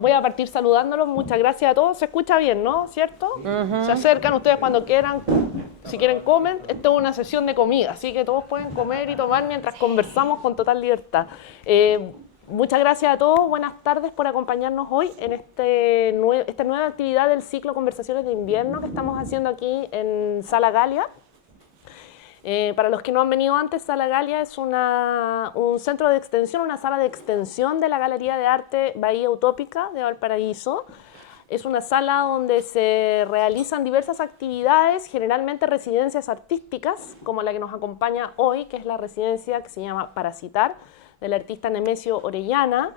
Voy a partir saludándolos. Muchas gracias a todos. Se escucha bien, ¿no? ¿Cierto? Se acercan ustedes cuando quieran. Si quieren, comen. Esto es una sesión de comida, así que todos pueden comer y tomar mientras conversamos con total libertad. Muchas gracias a todos. Buenas tardes por acompañarnos hoy en esta nueva actividad del ciclo Conversaciones de Invierno que estamos haciendo aquí en Sala Galia. Para los que no han venido antes, Sala Galia es un centro de extensión, una sala de extensión de la Galería de Arte Bahía Utópica de Valparaíso. Es una sala donde se realizan diversas actividades, generalmente residencias artísticas, como la que nos acompaña hoy, que es la residencia que se llama Parasitar, del artista Nemesio Orellana,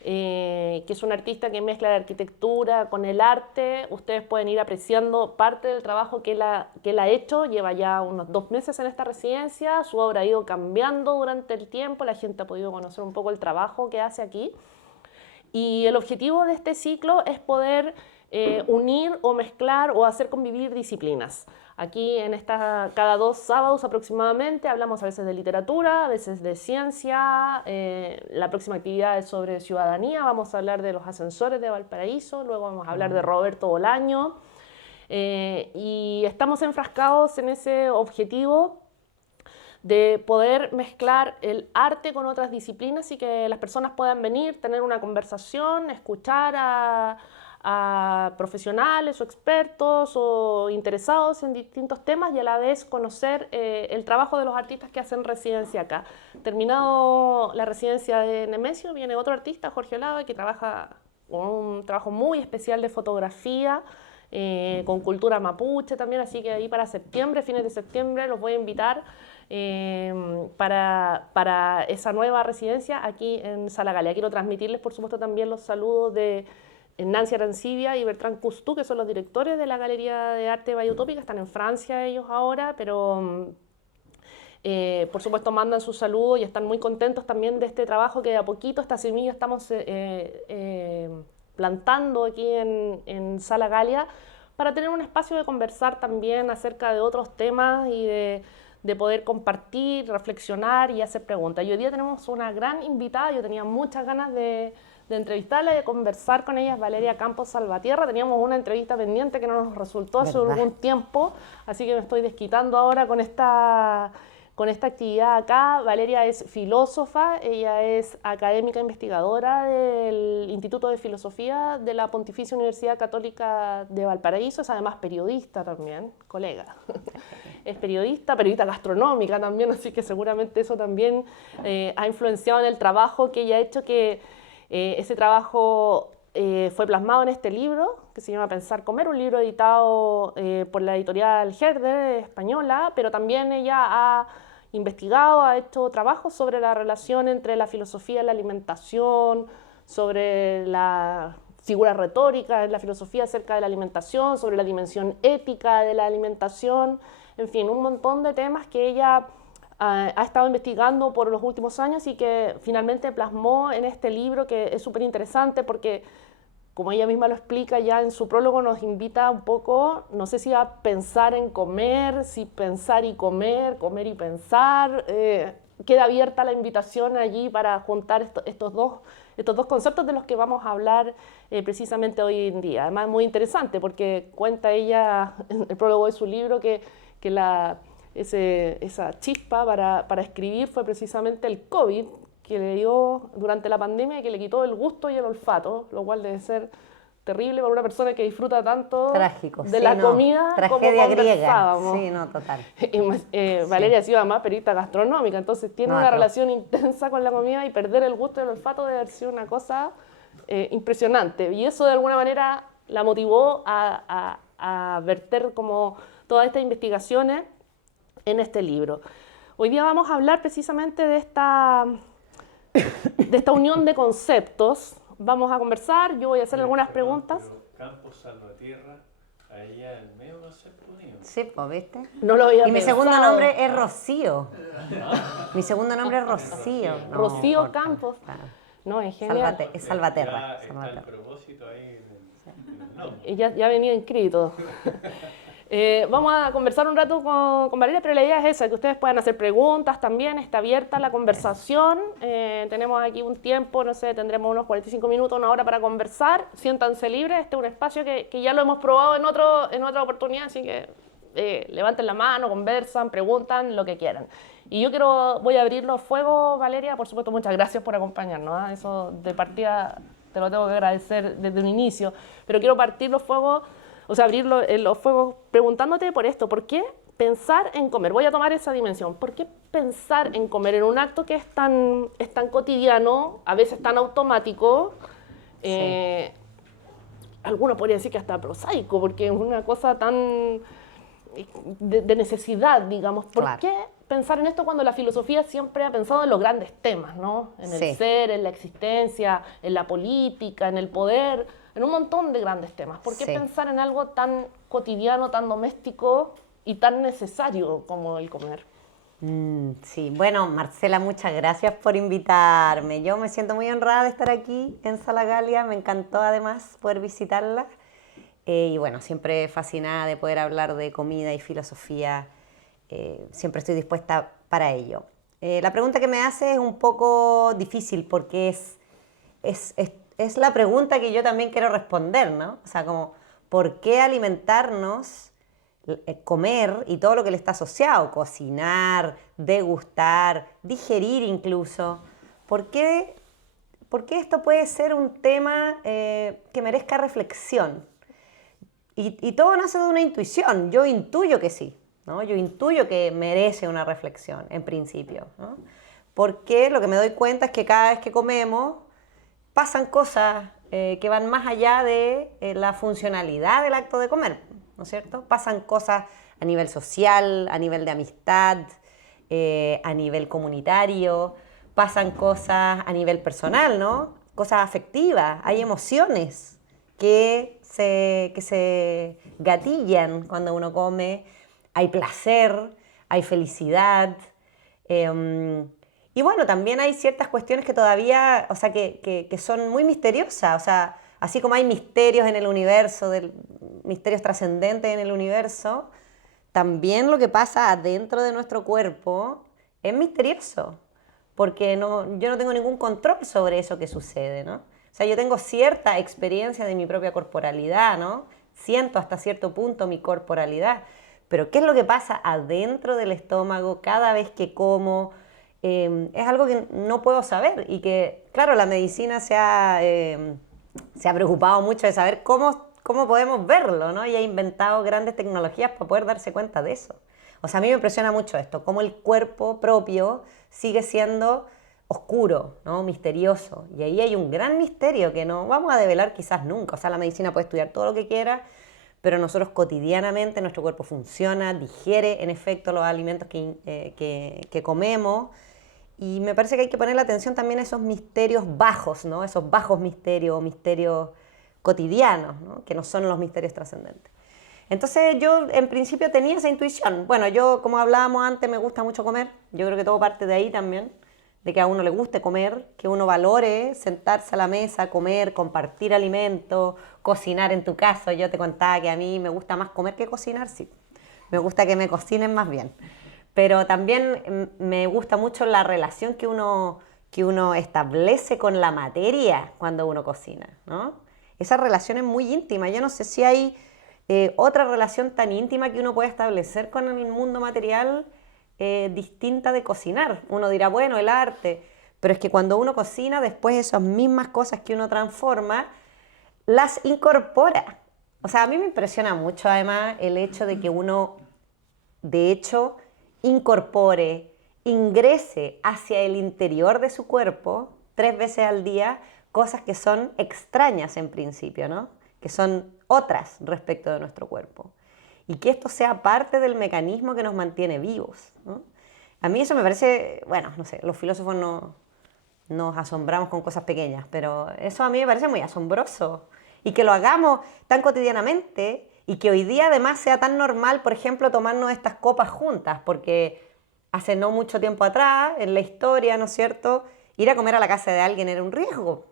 que es un artista que mezcla la arquitectura con el arte. Ustedes pueden ir apreciando parte del trabajo que él ha hecho. Lleva ya unos 2 meses en esta residencia, su obra ha ido cambiando durante el tiempo, la gente ha podido conocer un poco el trabajo que hace aquí. Y el objetivo de este ciclo es poder unir o mezclar o hacer convivir disciplinas. Aquí cada 2 sábados aproximadamente hablamos a veces de literatura, a veces de ciencia. La próxima actividad es sobre ciudadanía, vamos a hablar de los ascensores de Valparaíso, luego vamos a hablar de Roberto Bolaño. Y estamos enfrascados en ese objetivo de poder mezclar el arte con otras disciplinas y que las personas puedan venir, tener una conversación, escuchar a profesionales o expertos o interesados en distintos temas y a la vez conocer el trabajo de los artistas que hacen residencia acá. Terminado la residencia de Nemesio, viene otro artista, Jorge Olave, que trabaja con un trabajo muy especial de fotografía, con cultura mapuche también, así que ahí para septiembre, fines de septiembre, los voy a invitar para esa nueva residencia aquí en Sala Galia. Quiero transmitirles, por supuesto, también los saludos de Nancy Arancibia y Bertrand Cousteau, que son los directores de la Galería de Arte Bahía Utópica. Están en Francia ellos ahora, pero por supuesto mandan sus saludos y están muy contentos también de este trabajo que de a poquito, esta semilla estamos plantando aquí en Sala Galia para tener un espacio de conversar también acerca de otros temas y de poder compartir, reflexionar y hacer preguntas. Y hoy día tenemos una gran invitada, yo tenía muchas ganas de entrevistarla y de conversar con ella, es Valeria Campos Salvatierra. Teníamos una entrevista pendiente que no nos resultó hace algún tiempo, así que me estoy desquitando ahora con esta actividad acá. Valeria es filósofa, ella es académica investigadora del Instituto de Filosofía de la Pontificia Universidad Católica de Valparaíso, es además periodista también, colega. Es periodista gastronómica también, así que seguramente eso también ha influenciado en el trabajo que ella ha hecho, que ese trabajo fue plasmado en este libro que se llama Pensar Comer, un libro editado por la editorial Herder española, pero también ella ha investigado, ha hecho trabajos sobre la relación entre la filosofía y la alimentación, sobre la figura retórica en la filosofía acerca de la alimentación, sobre la dimensión ética de la alimentación, en fin, un montón de temas que ella ha estado investigando por los últimos años y que finalmente plasmó en este libro, que es súper interesante porque, como ella misma lo explica ya en su prólogo, nos invita un poco, no sé si a pensar en comer, si pensar y comer y pensar. Queda abierta la invitación allí para juntar estos dos conceptos de los que vamos a hablar precisamente hoy en día. Además, muy interesante porque cuenta ella en el prólogo de su libro que esa chispa para escribir fue precisamente el COVID que le dio durante la pandemia y que le quitó el gusto y el olfato, lo cual debe ser terrible para una persona que disfruta tanto de la comida como conversábamos. Sí, no, total. Valeria ha sido además periodista gastronómica, entonces tiene una relación intensa con la comida y perder el gusto y el olfato debe haber sido una cosa impresionante. Y eso de alguna manera la motivó a verter como todas estas investigaciones en este libro. Hoy día vamos a hablar precisamente de esta unión de conceptos. Vamos a conversar, yo voy a hacer algunas preguntas. Pero Campos Salvatierra, ahí en el medio no se pone. Sí, pues, ¿viste? No lo había Y mi pensado. segundo nombre es Rocío. Mi segundo nombre es Rocío. No, Rocío Campos. Claro. No, es genial. Es Salvaterra. Ya está el propósito ahí en el nombre. Ya venía inscrito. Vamos a conversar un rato con Valeria, pero la idea es esa, que ustedes puedan hacer preguntas también, está abierta la conversación. Tenemos aquí un tiempo, no sé, tendremos unos 45 minutos, una hora para conversar. Siéntanse libres, este es un espacio que ya lo hemos probado en otra oportunidad, así que levanten la mano, conversan, preguntan, lo que quieran. Y yo voy a abrir los fuegos, Valeria, por supuesto, muchas gracias por acompañarnos, ¿eh? Eso de partida te lo tengo que agradecer desde un inicio, pero quiero partir los fuegos, o sea, abrir los fuegos preguntándote por esto, ¿por qué pensar en comer? Voy a tomar esa dimensión, ¿por qué pensar en comer en un acto que es tan cotidiano, a veces tan automático? Sí. Algunos podrían decir que hasta prosaico, porque es una cosa tan de necesidad, digamos. ¿Por Claro. qué pensar en esto cuando la filosofía siempre ha pensado en los grandes temas, ¿no? En el Sí. ser, en la existencia, en la política, en el poder, en un montón de grandes temas. ¿Por qué Sí. pensar en algo tan cotidiano, tan doméstico y tan necesario como el comer? Sí, bueno, Marcela, muchas gracias por invitarme. Yo me siento muy honrada de estar aquí en Sala Galia, me encantó además poder visitarla. Y bueno, siempre fascinada de poder hablar de comida y filosofía, siempre estoy dispuesta para ello. La pregunta que me hace es un poco difícil porque es la pregunta que yo también quiero responder, ¿no? O sea, como, ¿por qué alimentarnos, comer y todo lo que le está asociado? Cocinar, degustar, digerir incluso. ¿Por qué esto puede ser un tema que merezca reflexión? Y todo nace de una intuición. Yo intuyo que sí, ¿no? Yo intuyo que merece una reflexión, en principio, ¿no? Porque lo que me doy cuenta es que cada vez que comemos pasan cosas que van más allá de la funcionalidad del acto de comer, ¿no es cierto? Pasan cosas a nivel social, a nivel de amistad, a nivel comunitario, pasan cosas a nivel personal, ¿no? Cosas afectivas, hay emociones que se gatillan cuando uno come, hay placer, hay felicidad. Y bueno, también hay ciertas cuestiones que todavía, o sea, que son muy misteriosas, o sea, así como hay misterios en el universo, misterios trascendentes en el universo, también lo que pasa adentro de nuestro cuerpo es misterioso, porque yo no tengo ningún control sobre eso que sucede, ¿no? O sea, yo tengo cierta experiencia de mi propia corporalidad, ¿no? Siento hasta cierto punto mi corporalidad, pero ¿qué es lo que pasa adentro del estómago cada vez que como? Es algo que no puedo saber y que, claro, la medicina se ha preocupado mucho de saber cómo podemos verlo, ¿no? Y ha inventado grandes tecnologías para poder darse cuenta de eso. O sea, a mí me impresiona mucho esto, cómo el cuerpo propio sigue siendo oscuro, ¿no? Misterioso. Y ahí hay un gran misterio que no vamos a develar quizás nunca. O sea, la medicina puede estudiar todo lo que quiera, pero nosotros cotidianamente nuestro cuerpo funciona, digiere en efecto los alimentos que comemos. Y me parece que hay que poner la atención también a esos misterios bajos, ¿no? Esos bajos misterios, misterios cotidianos, ¿no? Que no son los misterios trascendentes. Entonces yo en principio tenía esa intuición. Bueno, yo como hablábamos antes me gusta mucho comer, yo creo que todo parte de ahí también, de que a uno le guste comer, que uno valore sentarse a la mesa, comer, compartir alimentos, cocinar en tu caso. Yo te contaba que a mí me gusta más comer que cocinar, sí. Me gusta que me cocinen más bien. Pero también me gusta mucho la relación que uno establece con la materia cuando uno cocina, ¿no? Esa relación es muy íntima. Yo no sé si hay otra relación tan íntima que uno puede establecer con el mundo material distinta de cocinar. Uno dirá, bueno, el arte, pero es que cuando uno cocina, después esas mismas cosas que uno transforma, las incorpora. O sea, a mí me impresiona mucho además el hecho de que uno, de hecho, incorpore, ingrese hacia el interior de su cuerpo 3 veces al día cosas que son extrañas en principio, ¿no? Que son otras respecto de nuestro cuerpo. Y que esto sea parte del mecanismo que nos mantiene vivos, ¿no? A mí eso me parece, bueno, no sé, los filósofos nos asombramos con cosas pequeñas, pero eso a mí me parece muy asombroso. Y que lo hagamos tan cotidianamente y que hoy día además sea tan normal, por ejemplo, tomarnos estas copas juntas, porque hace no mucho tiempo atrás, en la historia, ¿no es cierto?, ir a comer a la casa de alguien era un riesgo.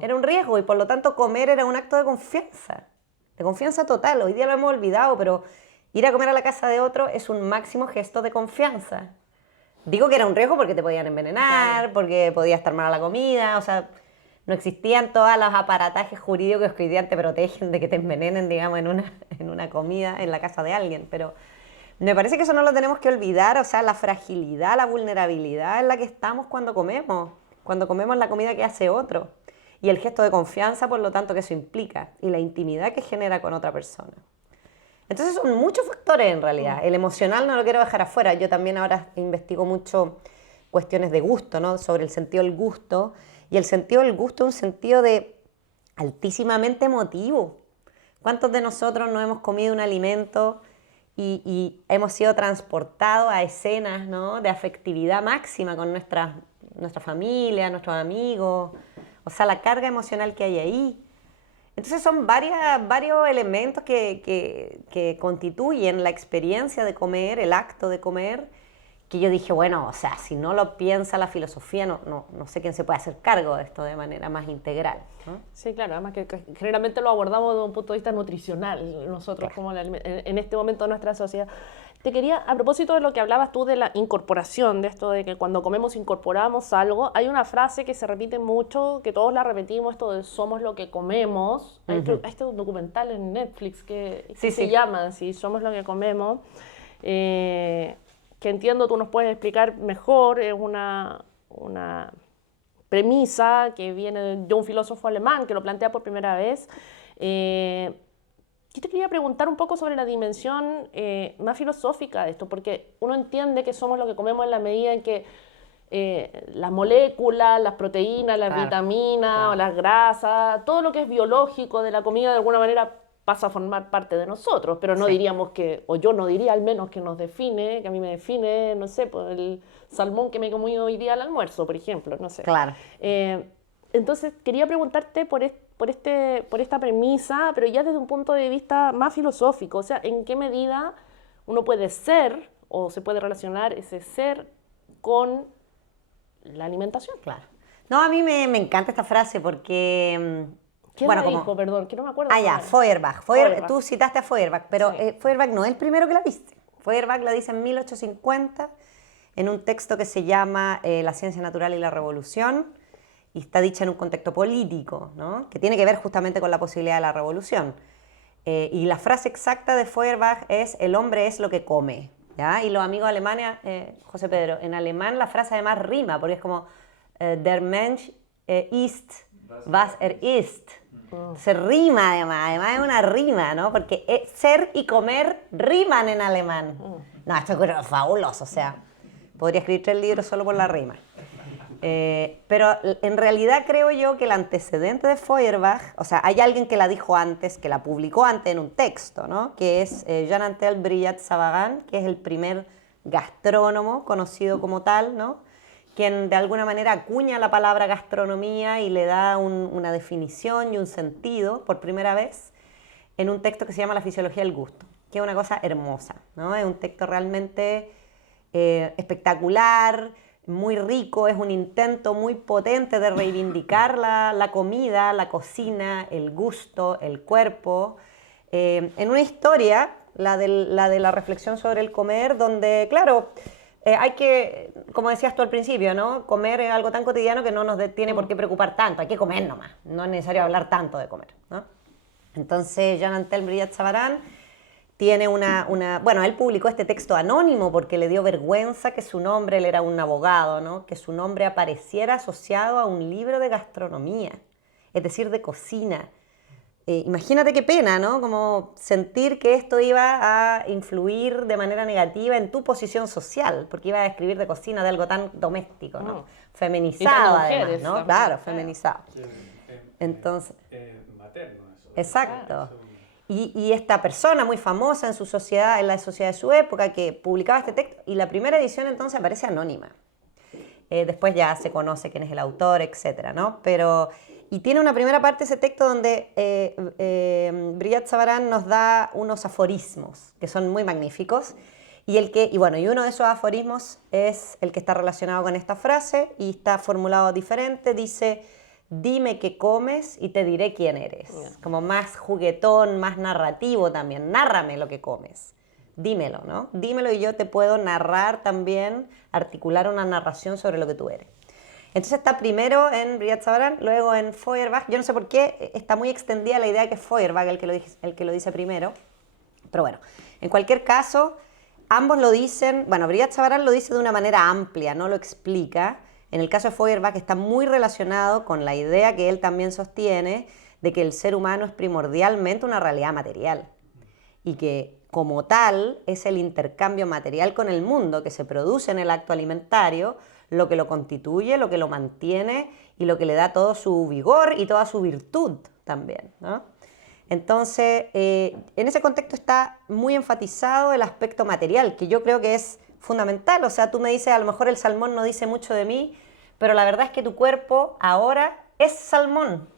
Era un riesgo y por lo tanto comer era un acto de confianza total. Hoy día lo hemos olvidado, pero Ir a comer a la casa de otro es un máximo gesto de confianza. Digo que era un riesgo porque te podían envenenar, Claro. porque podía estar mala la comida, o sea, no existían todos los aparatajes jurídicos que hoy día te protegen de que te envenenen, digamos, en una comida en la casa de alguien. Pero me parece que eso no lo tenemos que olvidar, o sea, la fragilidad, la vulnerabilidad en la que estamos cuando comemos la comida que hace otro. Y el gesto de confianza, por lo tanto, que eso implica, y la intimidad que genera con otra persona. Entonces son muchos factores en realidad. El emocional no lo quiero dejar afuera. Yo también ahora investigo mucho cuestiones de gusto, ¿no? Sobre el sentido del gusto. Y el sentido del gusto es un sentido de altísimamente emotivo. ¿Cuántos de nosotros no hemos comido un alimento y hemos sido transportados a escenas, ¿no? De afectividad máxima con nuestra familia, nuestros amigos? O sea, la carga emocional que hay ahí. Entonces son varios elementos que constituyen la experiencia de comer, el acto de comer, que yo dije, bueno, o sea, si no lo piensa la filosofía, no sé quién se puede hacer cargo de esto de manera más integral, ¿no? Sí, claro, además que generalmente lo abordamos desde un punto de vista nutricional, nosotros como en este momento de nuestra sociedad. Te quería, a propósito de lo que hablabas tú de la incorporación, de esto de que cuando comemos incorporamos algo, hay una frase que se repite mucho, que todos la repetimos, esto de somos lo que comemos. Hay este documental en Netflix que se llama así, Somos lo que comemos, que entiendo tú nos puedes explicar mejor, es una premisa que viene de un filósofo alemán que lo plantea por primera vez. Yo te quería preguntar un poco sobre la dimensión más filosófica de esto, porque uno entiende que somos lo que comemos en la medida en que las moléculas, las proteínas, las vitaminas, o las grasas, todo lo que es biológico de la comida de alguna manera pasa a formar parte de nosotros, pero no diríamos que, o yo no diría al menos que nos define, que a mí me define, no sé, por el salmón que me comí hoy día al almuerzo, por ejemplo, no sé. Claro. Entonces, quería preguntarte por esta premisa, pero ya desde un punto de vista más filosófico, o sea, ¿en qué medida uno puede ser o se puede relacionar ese ser con la alimentación? Claro. No, a mí me encanta esta frase porque... ¿Quién la dijo? Perdón, que no me acuerdo. Ah, ya, Feuerbach. Tú citaste a Feuerbach, pero Feuerbach no es el primero que la dice. Feuerbach la dice en 1850 en un texto que se llama La ciencia natural y la revolución, y está dicha en un contexto político, ¿no? Que tiene que ver justamente con la posibilidad de la revolución. Y la frase exacta de Feuerbach es: el hombre es lo que come, ¿ya? Y los amigos alemanes, José Pedro, en alemán la frase además rima, porque es como der Mensch ist, was isst. Se rima además es una rima, ¿no? Porque ser y comer riman en alemán. No, esto es fabuloso, o sea, podría escribir 3 libros solo por la rima. Pero en realidad creo yo que el antecedente de Feuerbach, o sea, hay alguien que la dijo antes, que la publicó antes en un texto, ¿no? Que es Jean Antel Brillat-Savarin, que es el primer gastrónomo conocido como tal, ¿no? Quien de alguna manera acuña la palabra gastronomía y le da una definición y un sentido por primera vez en un texto que se llama La fisiología del gusto, que es una cosa hermosa, ¿no? Es un texto realmente espectacular, muy rico, es un intento muy potente de reivindicar la comida, la cocina, el gusto, el cuerpo, en una historia, la de la reflexión sobre el comer, donde, claro, hay que, como decías tú al principio, ¿no? Comer es algo tan cotidiano que no nos tiene por qué preocupar tanto, hay que comer nomás, no es necesario hablar tanto de comer, ¿no? Entonces, Jean Antel Brillat-Savarin tiene bueno, él publicó este texto anónimo porque le dio vergüenza que su nombre, él era un abogado, ¿no? Que su nombre apareciera asociado a un libro de gastronomía, es decir, de cocina. Imagínate qué pena, ¿no? Como sentir que esto iba a influir de manera negativa en tu posición social, porque iba a escribir de cocina, de algo tan doméstico, ¿no? Feminizado, además, ¿no? Claro, feminizado. Entonces, materno eso. Exacto. Y esta persona muy famosa en su sociedad, en la sociedad de su época, que publicaba este texto, y la primera edición entonces aparece anónima. Después ya se conoce quién es el autor, etcétera, ¿no? Y tiene una primera parte ese texto donde Brillat-Savarin nos da unos aforismos que son muy magníficos. Y uno de esos aforismos es el que está relacionado con esta frase y está formulado diferente. Dice: dime qué comes y te diré quién eres. Como más juguetón, más narrativo también. Nárrame lo que comes. dímelo, ¿no? Dímelo y yo te puedo narrar también, articular una narración sobre lo que tú eres. Entonces está primero en Brigad Zabarán, luego en Feuerbach. Yo no sé por qué está muy extendida la idea que es Feuerbach el que lo dice primero. Pero bueno, en cualquier caso, ambos lo dicen, bueno, Brigad Zabarán lo dice de una manera amplia, no lo explica. En el caso de Feuerbach está muy relacionado con la idea que él también sostiene de que el ser humano es primordialmente una realidad material y que como tal es el intercambio material con el mundo que se produce en el acto alimentario lo que lo constituye, lo que lo mantiene y lo que le da todo su vigor y toda su virtud también, ¿no? Entonces, en ese contexto está muy enfatizado el aspecto material, que yo creo que es fundamental. O sea, tú me dices, a lo mejor el salmón no dice mucho de mí, pero la verdad es que tu cuerpo ahora es salmón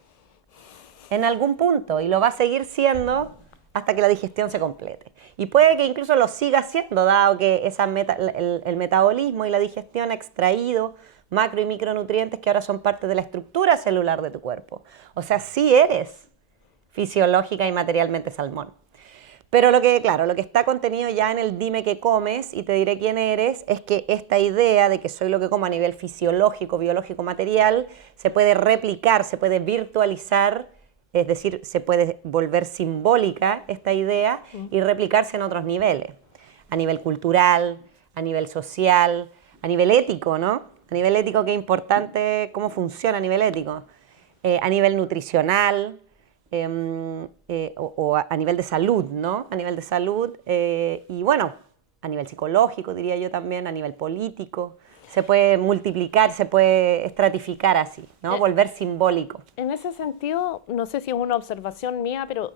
en algún punto y lo va a seguir siendo hasta que la digestión se complete. Y puede que incluso lo siga siendo, dado que el metabolismo y la digestión ha extraído macro y micronutrientes que ahora son parte de la estructura celular de tu cuerpo. O sea, sí eres fisiológica y materialmente salmón. Pero lo que está contenido ya en el dime qué comes y te diré quién eres, es que esta idea de que soy lo que como a nivel fisiológico, biológico, material, se puede replicar, se puede virtualizar, es decir, se puede volver simbólica esta idea y replicarse en otros niveles, a nivel cultural, a nivel social, a nivel ético, ¿no? A nivel ético, qué importante, cómo funciona a nivel ético, a nivel nutricional, o a nivel de salud, ¿no? A nivel de salud y bueno, a nivel psicológico diría yo también, a nivel político. Se puede multiplicar, se puede estratificar así, ¿no? Volver simbólico. En ese sentido, no sé si es una observación mía, pero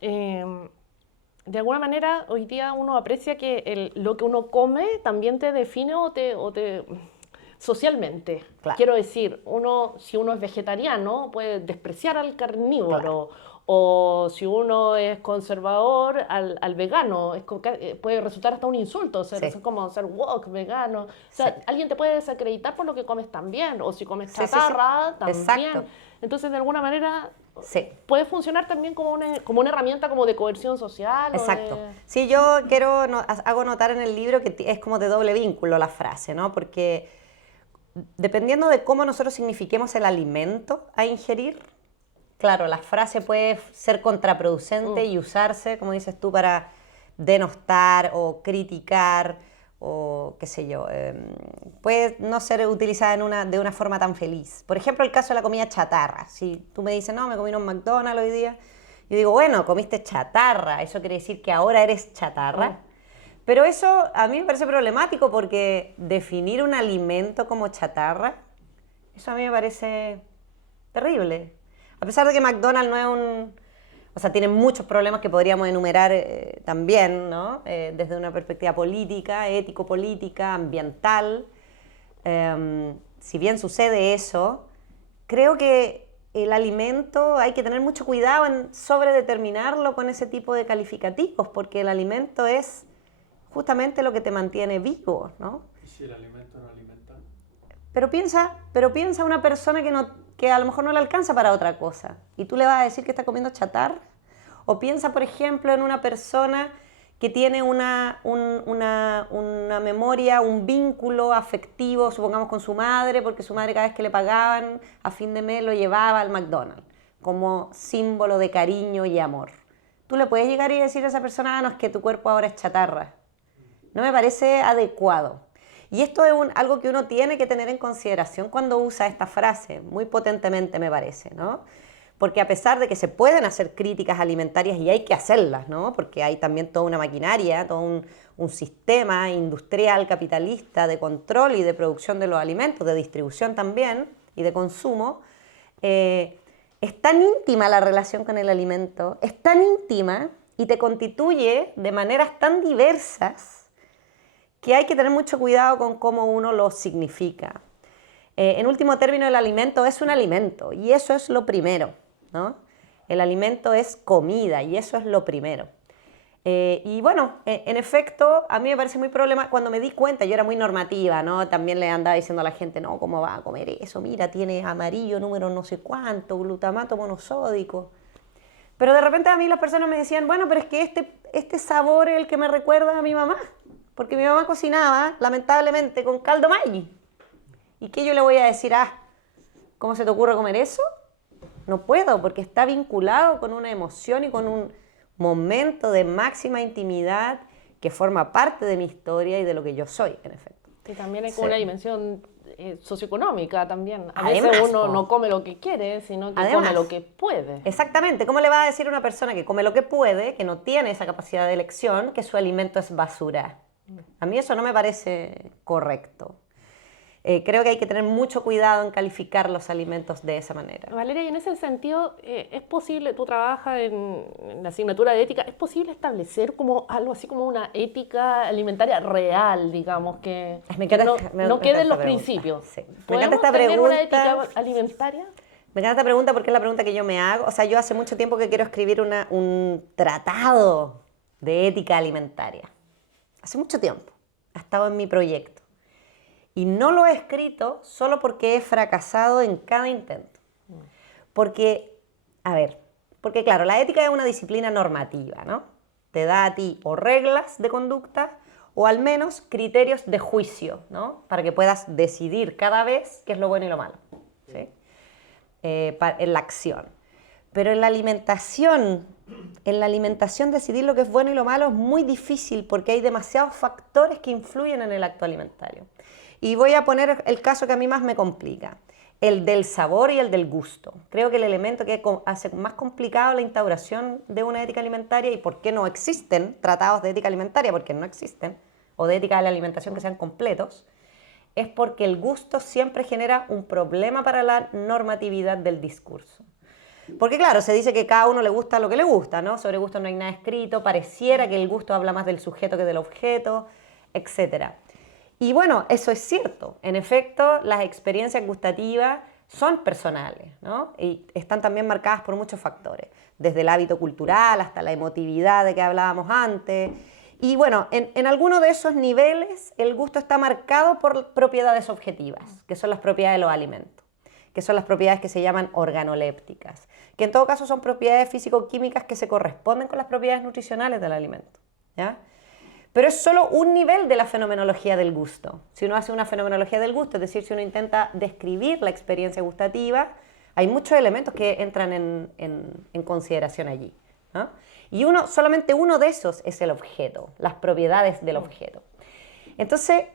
de alguna manera hoy día uno aprecia que lo que uno come también te define o te socialmente. Claro. Quiero decir, si uno es vegetariano puede despreciar al carnívoro. Claro. O si uno es conservador, al vegano, puede resultar hasta un insulto, Sí. es como ser woke, vegano. O sea, Sí. alguien te puede desacreditar por lo que comes también, o si comes Sí, sí, sí. chatarra, también. Exacto. Entonces, de alguna manera, Sí. puede funcionar también como una herramienta como de coerción social. Exacto. O de... Sí, yo hago notar en el libro que es como de doble vínculo la frase, ¿no? Porque dependiendo de cómo nosotros signifiquemos el alimento a ingerir, claro, la frase puede ser contraproducente y usarse, como dices tú, para denostar o criticar o qué sé yo. Puede no ser utilizada de una forma tan feliz. Por ejemplo, el caso de la comida chatarra. Si tú me dices, no, me comí un McDonald's hoy día, yo digo, bueno, comiste chatarra. ¿Eso quiere decir que ahora eres chatarra? Pero eso a mí me parece problemático porque definir un alimento como chatarra, eso a mí me parece terrible. A pesar de que McDonald's no es o sea, tiene muchos problemas que podríamos enumerar también, ¿no? Desde una perspectiva política, ético-política, ambiental. Si bien sucede eso, creo que el alimento hay que tener mucho cuidado en sobredeterminarlo con ese tipo de calificativos, porque el alimento es justamente lo que te mantiene vivo, ¿no? ¿Y si el alimento no alimenta? Pero piensa una persona que a lo mejor no le alcanza para otra cosa y tú le vas a decir que está comiendo chatarra. O piensa, por ejemplo, en una persona que tiene una memoria, un vínculo afectivo, supongamos con su madre, porque su madre cada vez que le pagaban a fin de mes lo llevaba al McDonald's como símbolo de cariño y amor. Tú le puedes llegar y decir a esa persona, no, es que tu cuerpo ahora es chatarra. No me parece adecuado. Y esto es algo que uno tiene que tener en consideración cuando usa esta frase, muy potentemente me parece, ¿no? Porque a pesar de que se pueden hacer críticas alimentarias y hay que hacerlas, ¿no? Porque hay también toda una maquinaria, todo un sistema industrial capitalista de control y de producción de los alimentos, de distribución también y de consumo. Es tan íntima la relación con el alimento, es tan íntima y te constituye de maneras tan diversas que hay que tener mucho cuidado con cómo uno lo significa. En último término, el alimento es un alimento y eso es lo primero, ¿no? El alimento es comida y eso es lo primero. Y bueno, en efecto, a mí me parece muy problemático. Cuando me di cuenta, yo era muy normativa, ¿no? También le andaba diciendo a la gente, no, ¿cómo va a comer eso? Mira, tiene amarillo, número no sé cuánto, glutamato monosódico. Pero de repente a mí las personas me decían, bueno, pero es que este sabor es el que me recuerda a mi mamá, porque mi mamá cocinaba, lamentablemente, con caldo Maggi. ¿Y qué yo le voy a decir? ¿Cómo se te ocurre comer eso? No puedo, porque está vinculado con una emoción y con un momento de máxima intimidad que forma parte de mi historia y de lo que yo soy, en efecto. Y también hay como una dimensión socioeconómica también. A Además, veces uno no come lo que quiere, sino que come lo que puede. Exactamente. ¿Cómo le va a decir a una persona que come lo que puede, que no tiene esa capacidad de elección, que su alimento es basura? A mí eso no me parece correcto. Creo que hay que tener mucho cuidado en calificar los alimentos de esa manera. Valeria, y en ese sentido, ¿es posible, tú trabajas en la asignatura de ética, ¿es posible establecer como algo así como una ética alimentaria real, digamos, que no quede en los principios? Sí. Me encanta esta tener pregunta. una ética alimentaria? Me encanta esta pregunta porque es la pregunta que yo me hago. O sea, yo hace mucho tiempo que quiero escribir un tratado de ética alimentaria. Hace mucho tiempo. Ha estado en mi proyecto. Y no lo he escrito solo porque he fracasado en cada intento. Porque claro, la ética es una disciplina normativa, ¿no? Te da a ti o reglas de conducta o al menos criterios de juicio, ¿no? Para que puedas decidir cada vez qué es lo bueno y lo malo, ¿sí? En la acción. Pero en la alimentación decidir lo que es bueno y lo malo es muy difícil porque hay demasiados factores que influyen en el acto alimentario. Y voy a poner el caso que a mí más me complica, el del sabor y el del gusto. Creo que el elemento que hace más complicado la instauración de una ética alimentaria y por qué no existen tratados de ética alimentaria, porque no existen, o de ética de la alimentación que sean completos, es porque el gusto siempre genera un problema para la normatividad del discurso. Porque claro, se dice que cada uno le gusta lo que le gusta, ¿no? Sobre gusto no hay nada escrito, pareciera que el gusto habla más del sujeto que del objeto, etcétera. Y bueno, eso es cierto. En efecto, las experiencias gustativas son personales, ¿no? Y están también marcadas por muchos factores, desde el hábito cultural hasta la emotividad de que hablábamos antes. Y bueno, en alguno de esos niveles el gusto está marcado por propiedades objetivas, que son las propiedades de los alimentos, que son las propiedades que se llaman organolépticas, que en todo caso son propiedades físico-químicas que se corresponden con las propiedades nutricionales del alimento, ¿ya? Pero es solo un nivel de la fenomenología del gusto. Si uno hace una fenomenología del gusto, es decir, si uno intenta describir la experiencia gustativa, hay muchos elementos que entran en consideración allí, ¿no? Y solamente uno de esos es el objeto, las propiedades del objeto. Entonces,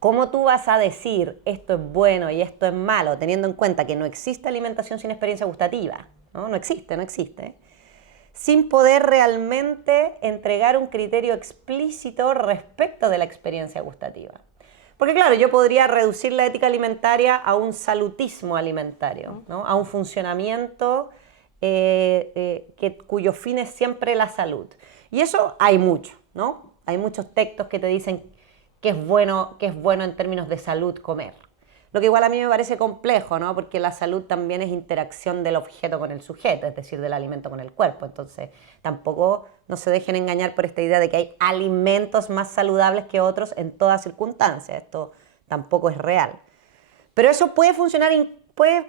¿cómo tú vas a decir esto es bueno y esto es malo, teniendo en cuenta que no existe alimentación sin experiencia gustativa? No existe. Sin poder realmente entregar un criterio explícito respecto de la experiencia gustativa. Porque claro, yo podría reducir la ética alimentaria a un alimentario, ¿no? A un funcionamiento cuyo fin es siempre la salud. Y eso hay mucho, ¿no? Hay muchos textos que te dicen que es bueno en términos de salud comer. Lo que igual a mí me parece complejo, ¿no? Porque la salud también es interacción del objeto con el sujeto, es decir, del alimento con el cuerpo. Entonces, tampoco no se dejen engañar por esta idea de que hay alimentos más saludables que otros en todas circunstancias. Esto tampoco es real. Pero eso puede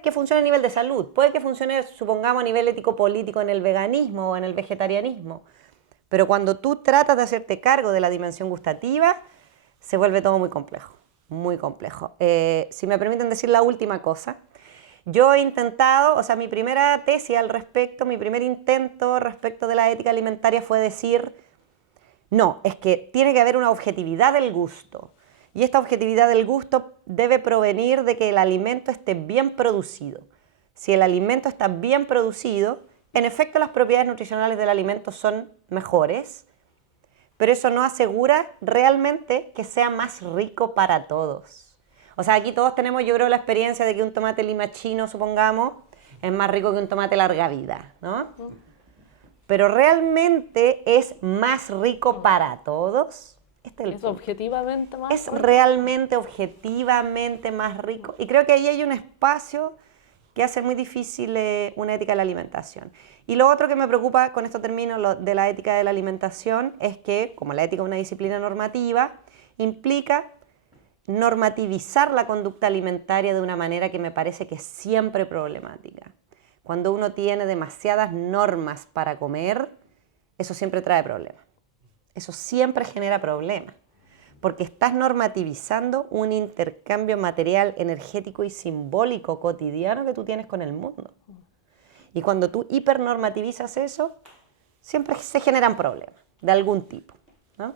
que funcione a nivel de salud, puede que funcione, supongamos, a nivel ético-político en el veganismo o en el vegetarianismo. Pero cuando tú tratas de hacerte cargo de la dimensión gustativa, se vuelve todo muy complejo. Muy complejo. Si me permiten decir la última cosa, yo he intentado, mi primera tesis al respecto, mi primer intento respecto de la ética alimentaria fue decir, no, es que tiene que haber una objetividad del gusto. Y esta objetividad del gusto debe provenir de que el alimento esté bien producido. Si el alimento está bien producido, en efecto las propiedades nutricionales del alimento son mejores, pero eso no asegura realmente que sea más rico para todos. O sea, aquí todos tenemos, yo creo, la experiencia de que un tomate lima chino, supongamos, es más rico que un tomate larga vida, ¿no? Pero realmente es más rico para todos. ¿Es objetivamente más rico? Es realmente objetivamente más rico. Y creo que ahí hay un espacio que hace muy difícil una ética de la alimentación. Y lo otro que me preocupa, con esto termino, de la ética de la alimentación, es que, como la ética es una disciplina normativa, implica normativizar la conducta alimentaria de una manera que me parece que es siempre problemática. Cuando uno tiene demasiadas normas para comer, eso siempre trae problemas. Eso siempre genera problemas, porque estás normativizando un intercambio material, energético y simbólico cotidiano que tú tienes con el mundo. Y cuando tú hipernormativizas eso, siempre se generan problemas de algún tipo, ¿no?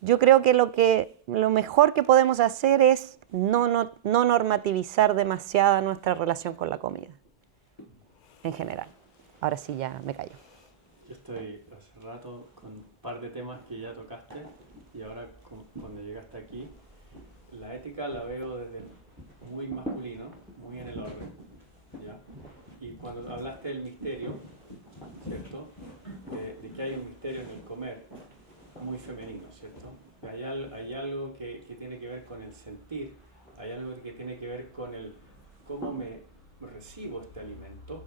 Yo creo que lo mejor que podemos hacer es no normativizar demasiado nuestra relación con la comida, en general. Ahora sí ya me callo. Yo estoy hace rato con un par de temas que ya tocaste y ahora cuando llegaste aquí, la ética la veo desde muy masculino, muy en el orden, ¿ya? Y cuando hablaste del misterio, ¿cierto? De que hay un misterio en el comer, muy femenino, ¿cierto? Hay algo que tiene que ver con el sentir, hay algo que tiene que ver con el cómo me recibo este alimento,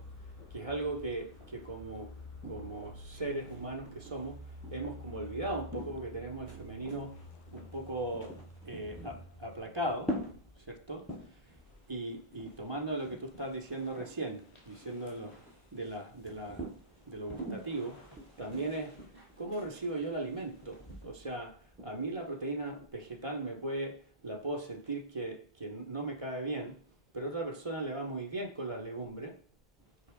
que es algo que como seres humanos que somos, hemos como olvidado un poco porque tenemos el femenino un poco aplacado, ¿cierto? Y tomando lo que tú estás diciendo recién, diciendo de lo gustativo, también es cómo recibo yo el alimento. O sea, a mí la proteína vegetal la puedo sentir que no me cae bien, pero a otra persona le va muy bien con las legumbres.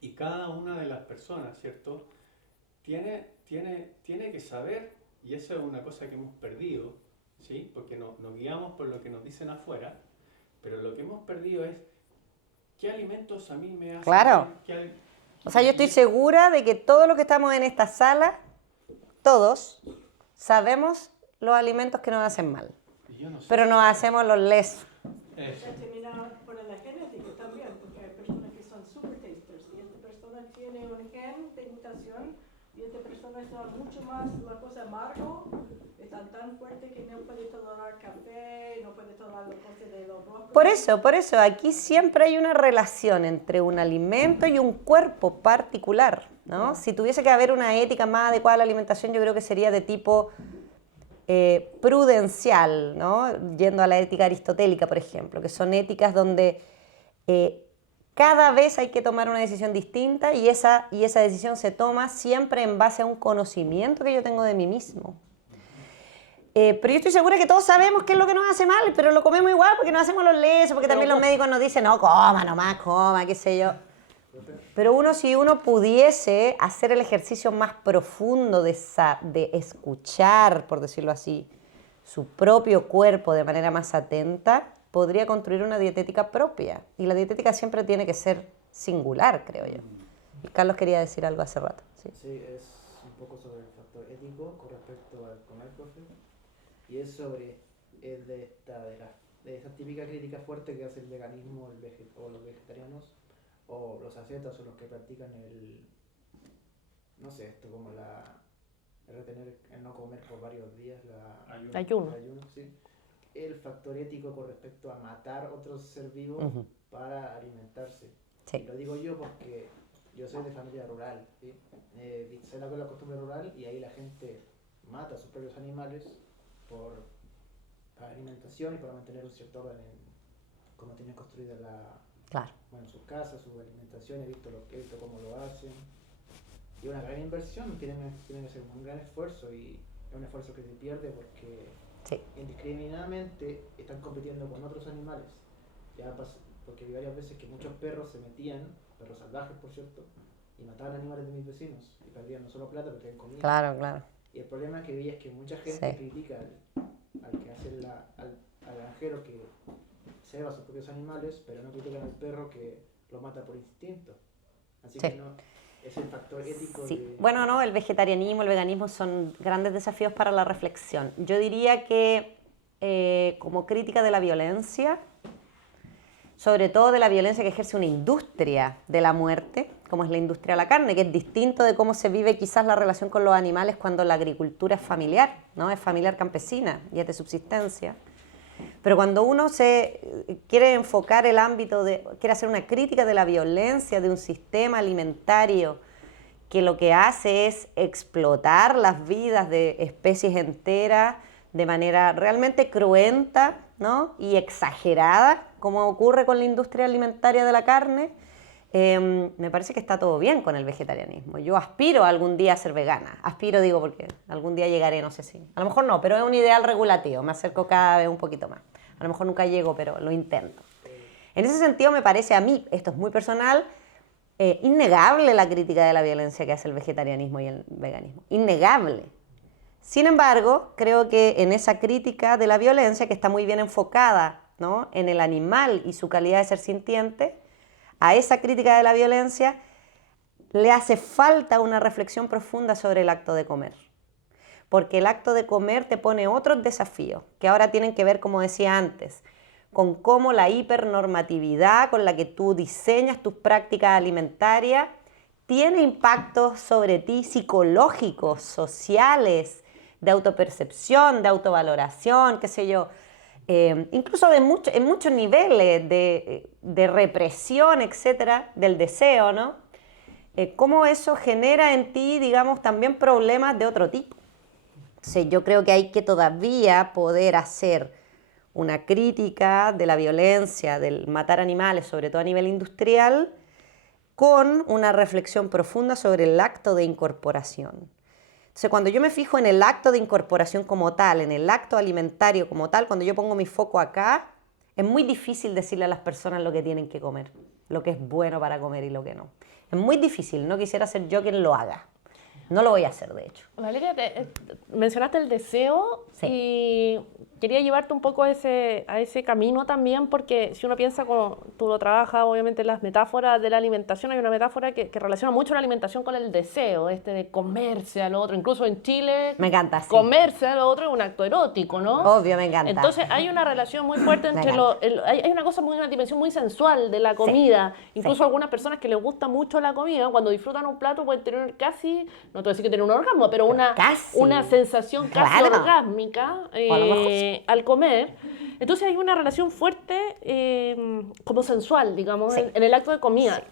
Y cada una de las personas, ¿cierto? Tiene que saber, y eso es una cosa que hemos perdido, ¿sí? Porque nos guiamos por lo que nos dicen afuera, pero lo que hemos perdido es qué alimentos a mí me hacen Claro. bien, O sea, yo estoy segura de que todos los que estamos en esta sala, todos, sabemos los alimentos que nos hacen mal. Yo no sé. Pero nos hacemos los les. Eso. Determinado por la genética también, porque hay personas que son super tasters y esta persona tiene un gen de mutación y esta persona está mucho más la cosa amargo, está tan fuerte que no puede tomar café, no puede tomar las cosas de los brócolis. Por eso, aquí siempre hay una relación entre un alimento y un cuerpo particular, ¿no? Si tuviese que haber una ética más adecuada a la alimentación, yo creo que sería de tipo prudencial, ¿no? Yendo a la ética aristotélica, por ejemplo, que son éticas donde cada vez hay que tomar una decisión distinta y esa decisión se toma siempre en base a un conocimiento que yo tengo de mí mismo. Pero yo estoy segura que todos sabemos qué es lo que nos hace mal, pero lo comemos igual porque nos hacemos los lesos, porque también los médicos nos dicen, no, coma nomás, coma, qué sé yo. Pero si uno pudiese hacer el ejercicio más profundo de escuchar, por decirlo así, su propio cuerpo de manera más atenta, podría construir una dietética propia. Y la dietética siempre tiene que ser singular, creo yo. Y Carlos quería decir algo hace rato. Sí, sí, es un poco sobre el factor ético con respecto al comer, profe. Y es sobre de esa típica crítica fuerte que hace el veganismo o los vegetarianos o los ascetas o los que practican no sé, esto como el no comer por varios días, Ayuno. Sí. El factor ético con respecto a matar otro ser vivo para alimentarse. Sí. Y lo digo yo porque yo soy de familia rural, ¿sí? Sé la costumbre rural y ahí la gente mata a sus propios animales para alimentación y para mantener un cierto orden en cómo tienen construida sus casas, su alimentación. He visto cómo lo hacen. Y una gran inversión, tiene que ser un gran esfuerzo y es un esfuerzo que se pierde porque indiscriminadamente están compitiendo con otros animales. Porque vi varias veces que muchos perros se metían, perros salvajes por cierto, y mataban animales de mis vecinos y perdían no solo plata, pero también comida. Claro. Y el problema que vi es que mucha gente critica al que hace al granjero que ceba sus propios animales, pero no critican al perro que lo mata por instinto. Así que no, es el factor ético. Sí. Bueno, no, el vegetarianismo, el veganismo son grandes desafíos para la reflexión. Yo diría que como crítica de la violencia, sobre todo de la violencia que ejerce una industria de la muerte, como es la industria de la carne, que es distinto de cómo se vive quizás la relación con los animales cuando la agricultura es familiar, ¿no? Es familiar campesina y es de subsistencia. Pero cuando uno se quiere enfocar el ámbito quiere hacer una crítica de la violencia de un sistema alimentario que lo que hace es explotar las vidas de especies enteras de manera realmente cruenta, ¿no? Y exagerada, como ocurre con la industria alimentaria de la carne, me parece que está todo bien con el vegetarianismo. Yo aspiro algún día a ser vegana. Aspiro, digo, porque algún día llegaré, no sé si. A lo mejor no, pero es un ideal regulativo. Me acerco cada vez un poquito más. A lo mejor nunca llego, pero lo intento. En ese sentido, me parece a mí, esto es muy personal, innegable la crítica de la violencia que hace el vegetarianismo y el veganismo. Innegable. Sin embargo, creo que en esa crítica de la violencia, que está muy bien enfocada, ¿no?, en el animal y su calidad de ser sintiente, a esa crítica de la violencia le hace falta una reflexión profunda sobre el acto de comer. Porque el acto de comer te pone otros desafíos, que ahora tienen que ver, como decía antes, con cómo la hipernormatividad con la que tú diseñas tus prácticas alimentarias tiene impactos sobre ti psicológicos, sociales, de autopercepción, de autovaloración, qué sé yo, incluso en muchos niveles de represión, etcétera, del deseo, ¿no? Cómo eso genera en ti, digamos, también problemas de otro tipo. Entonces, yo creo que hay que todavía poder hacer una crítica de la violencia, del matar animales, sobre todo a nivel industrial, con una reflexión profunda sobre el acto de incorporación. Entonces, cuando yo me fijo en el acto de incorporación como tal, en el acto alimentario como tal, cuando yo pongo mi foco acá, es muy difícil decirle a las personas lo que tienen que comer, lo que es bueno para comer y lo que no. Es muy difícil, no quisiera ser yo quien lo haga. No lo voy a hacer, de hecho. Valeria, mencionaste el deseo, sí, y quería llevarte un poco a ese camino también, porque si uno piensa, como tú lo trabajas, obviamente las metáforas de la alimentación, hay una metáfora que relaciona mucho la alimentación con el deseo, de comerse al otro. Incluso en Chile, me encanta, sí, comerse al otro es un acto erótico, ¿no? Obvio, me encanta. Entonces hay una relación muy fuerte entre hay una dimensión muy sensual de la comida. Sí, incluso algunas personas que les gusta mucho la comida, cuando disfrutan un plato pueden tener casi, no te voy a decir que tener un orgasmo, pero una sensación casi orgásmica al comer. Entonces hay una relación fuerte como sensual, digamos, sí, en el acto de comida. Sí.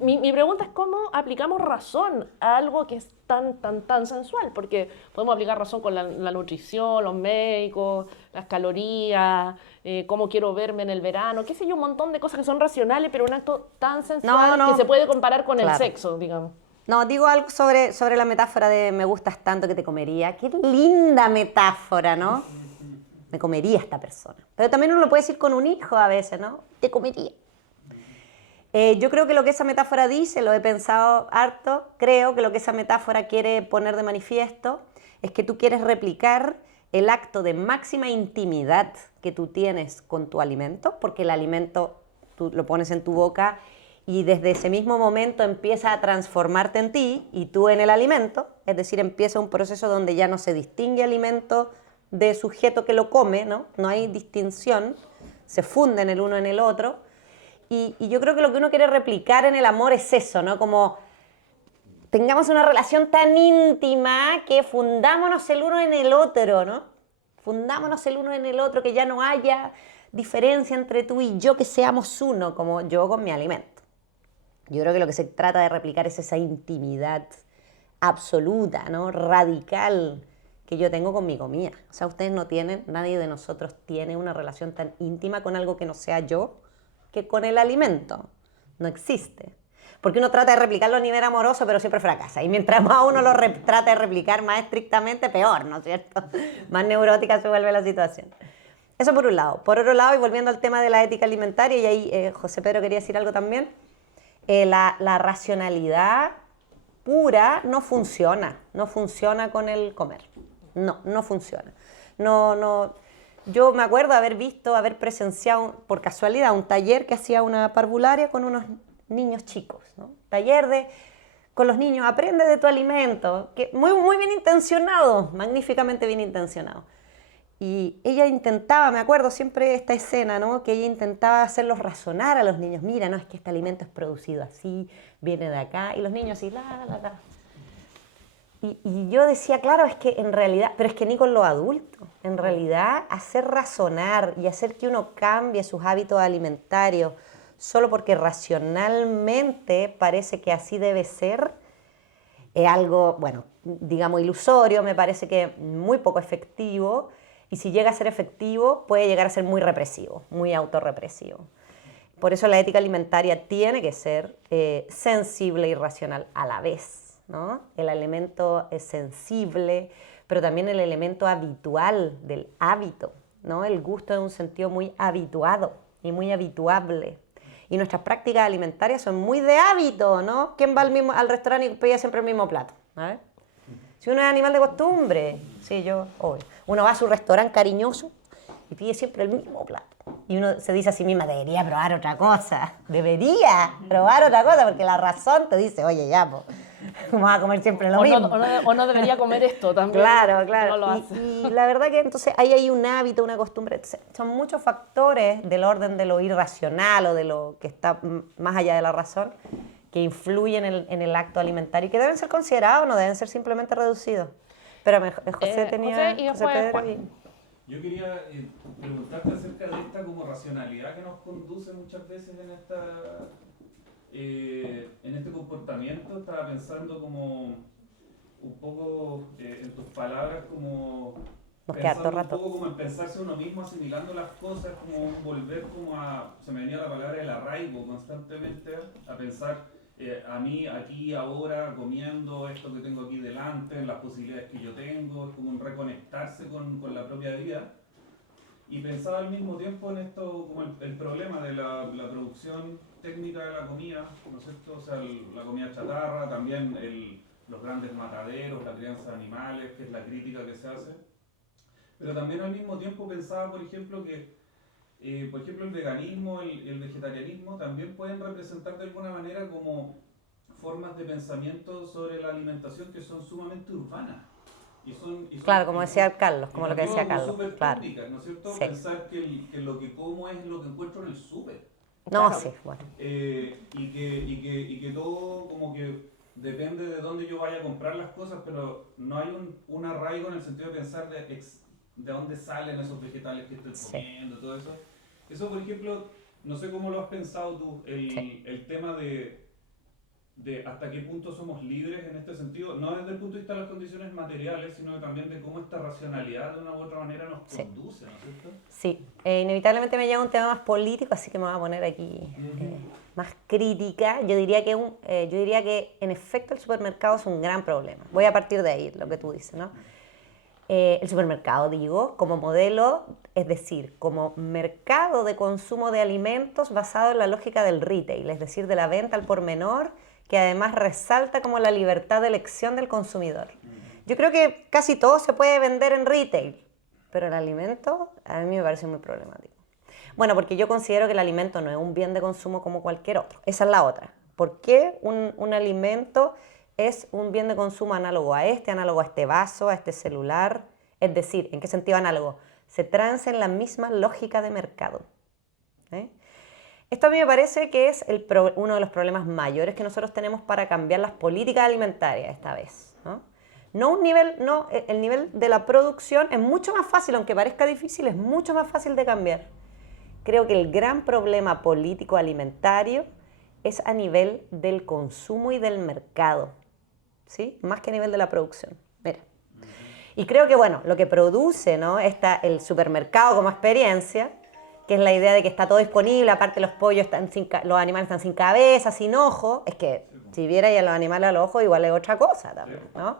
Mi pregunta es cómo aplicamos razón a algo que es tan sensual, porque podemos aplicar razón con la nutrición, los médicos, las calorías, cómo quiero verme en el verano, qué sé yo, un montón de cosas que son racionales, pero un acto tan sensual que se puede comparar con el sexo, digamos. No, digo algo sobre la metáfora de me gustas tanto que te comería. Qué linda metáfora, ¿no? Me comería esta persona. Pero también uno lo puede decir con un hijo a veces, ¿no? Te comería. Yo creo que lo que esa metáfora dice, lo he pensado harto, creo que lo que esa metáfora quiere poner de manifiesto es que tú quieres replicar el acto de máxima intimidad que tú tienes con tu alimento, porque el alimento tú lo pones en tu boca y desde ese mismo momento empieza a transformarte en ti y tú en el alimento, es decir, empieza un proceso donde ya no se distingue alimento de sujeto que lo come, ¿no? No hay distinción, se funden el uno en el otro. Y yo creo que lo que uno quiere replicar en el amor es eso, ¿no? Como tengamos una relación tan íntima que fundámonos el uno en el otro, ¿no? Fundámonos el uno en el otro, que ya no haya diferencia entre tú y yo, que seamos uno, como yo con mi alimento. Yo creo que lo que se trata de replicar es esa intimidad absoluta, ¿no? Radical que yo tengo con mi comida. O sea, ustedes no tienen, nadie de nosotros tiene una relación tan íntima con algo que no sea yo que con el alimento. No existe. Porque uno trata de replicarlo a nivel amoroso, pero siempre fracasa. Y mientras más uno lo trata de replicar más estrictamente, peor, ¿no es cierto? Más neurótica se vuelve la situación. Eso por un lado. Por otro lado, y volviendo al tema de la ética alimentaria, y ahí José Pedro quería decir algo también, la racionalidad pura no funciona con el comer. No funciona. Yo me acuerdo haber presenciado por casualidad un taller que hacía una parvularia con unos niños chicos, ¿no? Taller con los niños, aprende de tu alimento, que muy bien intencionado, magníficamente bien intencionado. Y ella intentaba, me acuerdo siempre esta escena, ¿no? Que ella intentaba hacerlos razonar a los niños. Mira, no, es que este alimento es producido así, viene de acá. Y los niños así, la. Y yo decía, claro, es que en realidad, pero es que ni con los adultos. En realidad, hacer razonar y hacer que uno cambie sus hábitos alimentarios solo porque racionalmente parece que así debe ser, es algo, bueno, digamos ilusorio, me parece que muy poco efectivo. Y si llega a ser efectivo, puede llegar a ser muy represivo, muy autorrepresivo. Por eso la ética alimentaria tiene que ser sensible y racional a la vez, ¿no? El elemento es sensible, pero también el elemento habitual del hábito, ¿no? El gusto es un sentido muy habituado y muy habituable. Y nuestras prácticas alimentarias son muy de hábito, ¿no? ¿Quién va al restaurante y pide siempre el mismo plato? ¿Eh? Si uno es animal de costumbre, sí, yo, obvio. Uno va a su restaurante cariñoso y pide siempre el mismo plato. Y uno se dice a sí misma, debería probar otra cosa. Debería probar otra cosa, porque la razón te dice, oye, ya, pues, vamos a comer siempre lo mismo. O no debería comer esto también. Claro, claro. No lo hace. Y la verdad que entonces ahí hay un hábito, una costumbre. Son muchos factores del orden de lo irracional o de lo que está más allá de la razón que influyen en el acto alimentario y que deben ser considerados, no deben ser simplemente reducidos. Pero José tenía... José y José después Pedro Juan. Yo quería preguntarte acerca de esta como racionalidad que nos conduce muchas veces en este comportamiento. Estaba pensando como un poco en tus palabras, como pensando un poco como en pensarse uno mismo, asimilando las cosas, como volver como a, se me venía la palabra el arraigo constantemente, a pensar a mí, aquí, ahora, comiendo esto que tengo aquí delante, las posibilidades que yo tengo, es como un reconectarse con la propia vida. Y pensaba al mismo tiempo en esto, como el problema de la producción técnica de la comida, ¿no es cierto? O sea, la comida chatarra, también los grandes mataderos, la crianza de animales, que es la crítica que se hace. Pero también al mismo tiempo pensaba, por ejemplo, que por ejemplo, el veganismo, el vegetarianismo también pueden representar de alguna manera como formas de pensamiento sobre la alimentación que son sumamente urbanas. Claro, como decía Carlos, como lo que decía Carlos. Súper claro. públicas, ¿no es cierto? Sí. Pensar que lo que como es lo que encuentro en el súper. No, Claro. sí, bueno. Y que todo como que depende de dónde yo vaya a comprar las cosas, pero no hay un arraigo en el sentido de pensar de dónde salen esos vegetales que estoy comiendo, todo eso. Eso, por ejemplo, no sé cómo lo has pensado tú, el tema de hasta qué punto somos libres en este sentido, no desde el punto de vista de las condiciones materiales, sino también de cómo esta racionalidad de una u otra manera nos conduce, ¿no es cierto? Sí, inevitablemente me lleva un tema más político, así que me voy a poner aquí más crítica. Yo diría que en efecto el supermercado es un gran problema. Voy a partir de ahí, lo que tú dices, ¿no? El supermercado, digo, como modelo, es decir, como mercado de consumo de alimentos basado en la lógica del retail, es decir, de la venta al por menor, que además resalta como la libertad de elección del consumidor. Yo creo que casi todo se puede vender en retail, pero el alimento a mí me parece muy problemático. Bueno, porque yo considero que el alimento no es un bien de consumo como cualquier otro. Esa es la otra. ¿Por qué un alimento es un bien de consumo análogo a este vaso, a este celular? Es decir, ¿en qué sentido análogo? Se transa en la misma lógica de mercado. Esto a mí me parece que es uno de los problemas mayores que nosotros tenemos para cambiar las políticas alimentarias esta vez, ¿no? El nivel de la producción es mucho más fácil, aunque parezca difícil, es mucho más fácil de cambiar. Creo que el gran problema político alimentario es a nivel del consumo y del mercado, ¿sí? Más que a nivel de la producción. Mira. Y creo que, bueno, lo que produce, ¿no? El supermercado como experiencia, que es la idea de que está todo disponible, aparte los los animales están sin cabeza, sin ojo, es que si viera ya los animales a los ojos igual es otra cosa también, ¿no?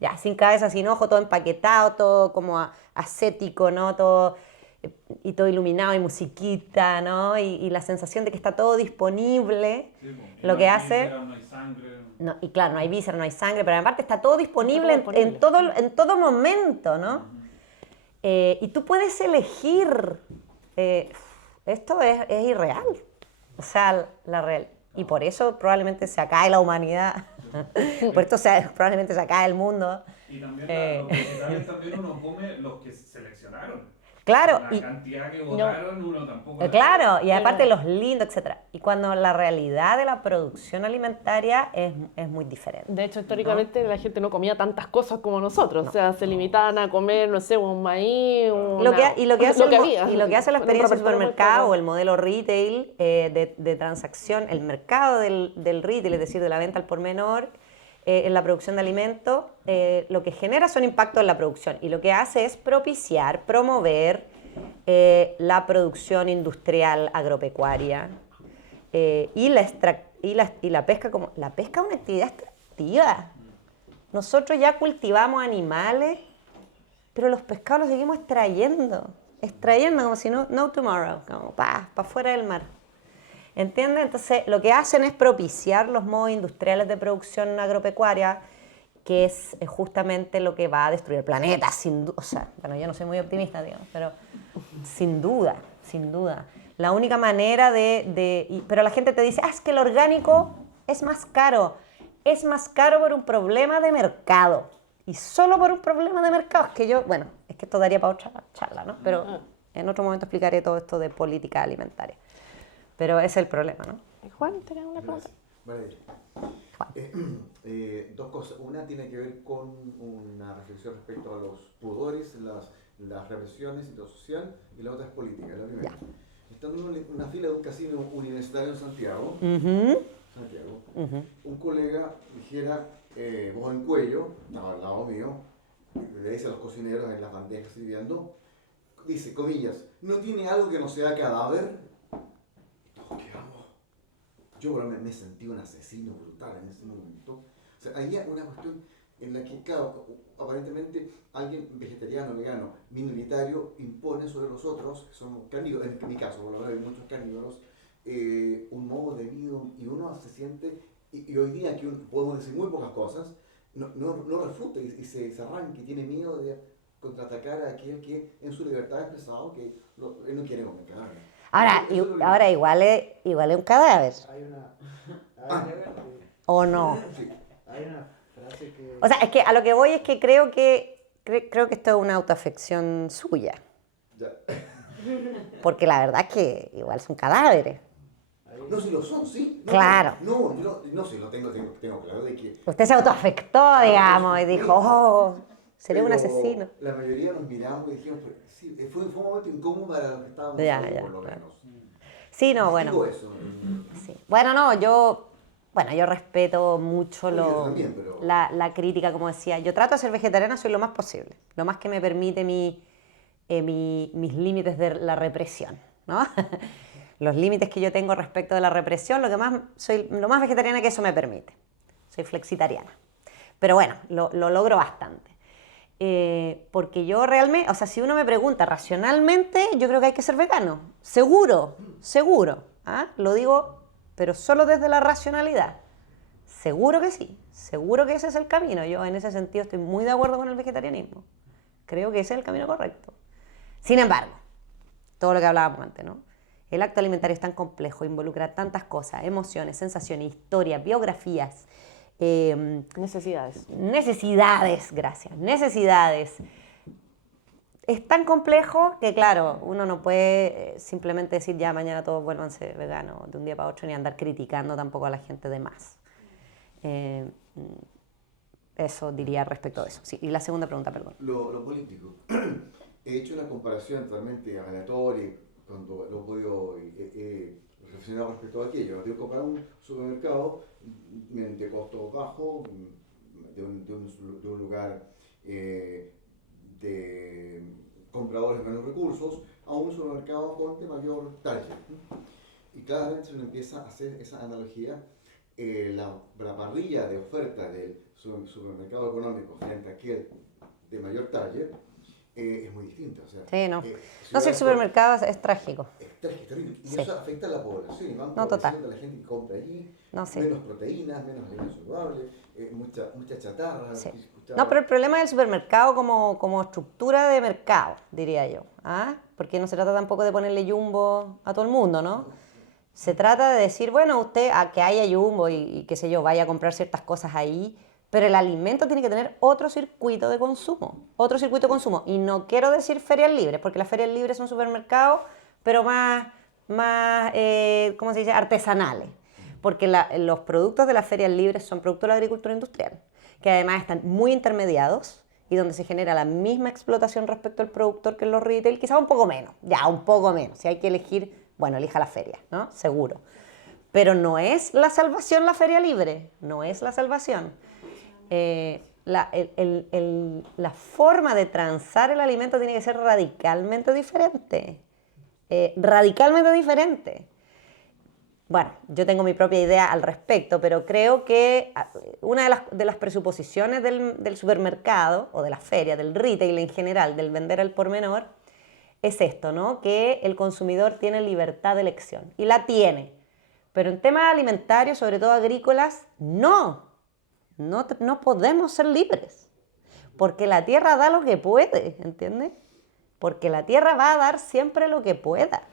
Ya, sin cabeza, sin ojo, todo empaquetado, todo como ascético, ¿no? Todo iluminado y musiquita, ¿no? Y la sensación de que está todo disponible, lo que hace... No hay sangre. No, y claro, no hay vísceras, no hay sangre, pero aparte está todo disponible, en todo momento, ¿no? Y tú puedes elegir... esto es irreal, o sea, y por eso probablemente se acabe la humanidad, por esto probablemente se acabe el mundo. Y también los vegetales también uno come los que seleccionaron. Claro, la cantidad que votaron uno tampoco... Claro, y aparte los lindos, etc. Y cuando la realidad de la producción alimentaria es muy diferente. De hecho, históricamente la gente no comía tantas cosas como nosotros. O sea, se limitaban a comer, no sé, un maíz, lo que hace la experiencia del supermercado o el el modelo retail de transacción, el mercado del retail, es decir, de la venta al por menor, en la producción de alimentos, lo que genera son impactos en la producción y lo que hace es propiciar, promover la producción industrial agropecuaria, y la pesca como... La pesca es una actividad extractiva. Nosotros ya cultivamos animales, pero los pescados los seguimos extrayendo como si no tomorrow, como para afuera del mar. ¿Entiendes? Entonces, lo que hacen es propiciar los modos industriales de producción agropecuaria, que es justamente lo que va a destruir el planeta, sin duda. O sea, bueno, yo no soy muy optimista, digamos, pero sin duda. La única manera pero la gente te dice, es que el orgánico es más caro. Es más caro por un problema de mercado. Y solo por un problema de mercado. Es que esto daría para otra charla, ¿no? Pero en otro momento explicaré todo esto de política alimentaria. Pero ese es el problema, ¿no? Juan, ¿tenés una pregunta? Vale. Dos cosas. Una tiene que ver con una reflexión respecto a los pudores, las represiones y lo social, y la otra es política. La primera. Estando en una fila de un casino universitario en Santiago, un colega dijera, voz en cuello, estaba al lado mío, le dice a los cocineros en las bandejas sirviendo, dice, comillas, ¿no tiene algo que no sea cadáver? Todos quedamos. Yo me sentí un asesino brutal en ese momento. O sea, había una cuestión en la que, claro, aparentemente alguien vegetariano, vegano, minoritario, impone sobre los otros, que son carnívoros, en mi caso, por lo menos hay muchos carnívoros, un modo de vida, y uno se siente, y hoy día que podemos decir muy pocas cosas, no refuta y se arranca y tiene miedo de contraatacar a aquel que en su libertad ha expresado que él no quiere comer cadáver. Ahora igual es un cadáver. Hay una... ¿O no? Sí. Hay una frase que... O sea, es que a lo que voy es que creo que esto es una autoafección suya. Ya. Porque la verdad es que igual son cadáveres. No, si lo son, sí. No, claro. No, si lo tengo claro de que... Usted se autoafectó, digamos, y dijo, sería un asesino. La mayoría nos miramos y dijimos, sí, fue un momento incómodo para los que estábamos ya, por lo menos. Sí, no, bueno. Digo eso. Sí. Bueno, no, yo respeto mucho la crítica, como decía. Yo trato de ser vegetariana, soy lo más posible. Lo más que me permite mis límites de la represión, ¿no? Los límites que yo tengo respecto de la represión, soy lo más vegetariana que eso me permite. Soy flexitariana. Pero bueno, lo logro bastante. Porque yo realmente, o sea, si uno me pregunta racionalmente, yo creo que hay que ser vegano. Seguro. ¿Ah? Lo digo, pero solo desde la racionalidad. Seguro que sí. Seguro que ese es el camino. Yo en ese sentido estoy muy de acuerdo con el vegetarianismo. Creo que ese es el camino correcto. Sin embargo, todo lo que hablábamos antes, ¿no? El acto alimentario es tan complejo, involucra tantas cosas, emociones, sensaciones, historias, biografías, necesidades, gracias, necesidades. Es tan complejo que, claro, uno no puede simplemente decir ya mañana todos vuélvanse veganos de un día para otro, ni andar criticando tampoco a la gente de más. Eso diría respecto a eso. Sí, y la segunda pregunta, perdón. Lo político. He hecho una comparación totalmente aleatoria cuando lo he podido reflexionar respecto a aquello. Tengo que comprar un supermercado de costo bajo, de un lugar de compradores de menos recursos, a un supermercado con de mayor talle. Y claramente se empieza a hacer esa analogía. La parrilla de oferta del supermercado económico frente a aquel de mayor talle es muy distinta. O sea, sí, no. No sé, el supermercado es trágico. Es trágico, terrible. Y sí. eso afecta a la población. No, total. A la gente que compra allí, sí. Menos proteínas, menos alimentos saludables, mucha chatarra. Sí. No, pero el problema del supermercado como estructura de mercado, diría yo. ¿Ah? Porque no se trata tampoco de ponerle jumbo a todo el mundo, ¿no? Se trata de decir, bueno, usted, a que haya jumbo y qué sé yo, vaya a comprar ciertas cosas ahí, pero el alimento tiene que tener otro circuito de consumo. Y no quiero decir ferias libres, porque las ferias libres son supermercados, pero más ¿cómo se dice?, artesanales. Porque los productos de las ferias libres son productos de la agricultura industrial, que además están muy intermediados y donde se genera la misma explotación respecto al productor que en los retail, quizás un poco menos. Si hay que elegir, bueno, elija la feria, ¿no? Seguro. Pero no es la salvación la feria libre, no es la salvación. La forma de transar el alimento tiene que ser radicalmente diferente. Bueno, yo tengo mi propia idea al respecto, pero creo que una de las presuposiciones del supermercado o de la feria, del retail en general, del vender al por menor, es esto, ¿no? Que el consumidor tiene libertad de elección, y la tiene. Pero en temas alimentarios, sobre todo agrícolas, no podemos ser libres, porque la tierra da lo que puede, ¿entiendes? Porque la tierra va a dar siempre lo que pueda.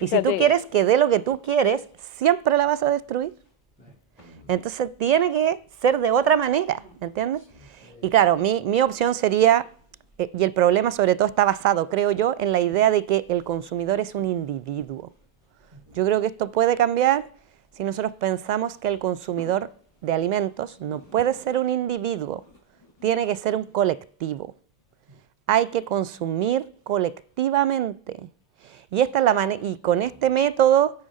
Y si tú quieres que dé lo que tú quieres, siempre la vas a destruir. Entonces tiene que ser de otra manera, ¿entiendes? Y claro, mi opción sería, y el problema sobre todo está basado, creo yo, en la idea de que el consumidor es un individuo. Yo creo que esto puede cambiar si nosotros pensamos que el consumidor de alimentos no puede ser un individuo, tiene que ser un colectivo. Hay que consumir colectivamente. Y esta es la y con este método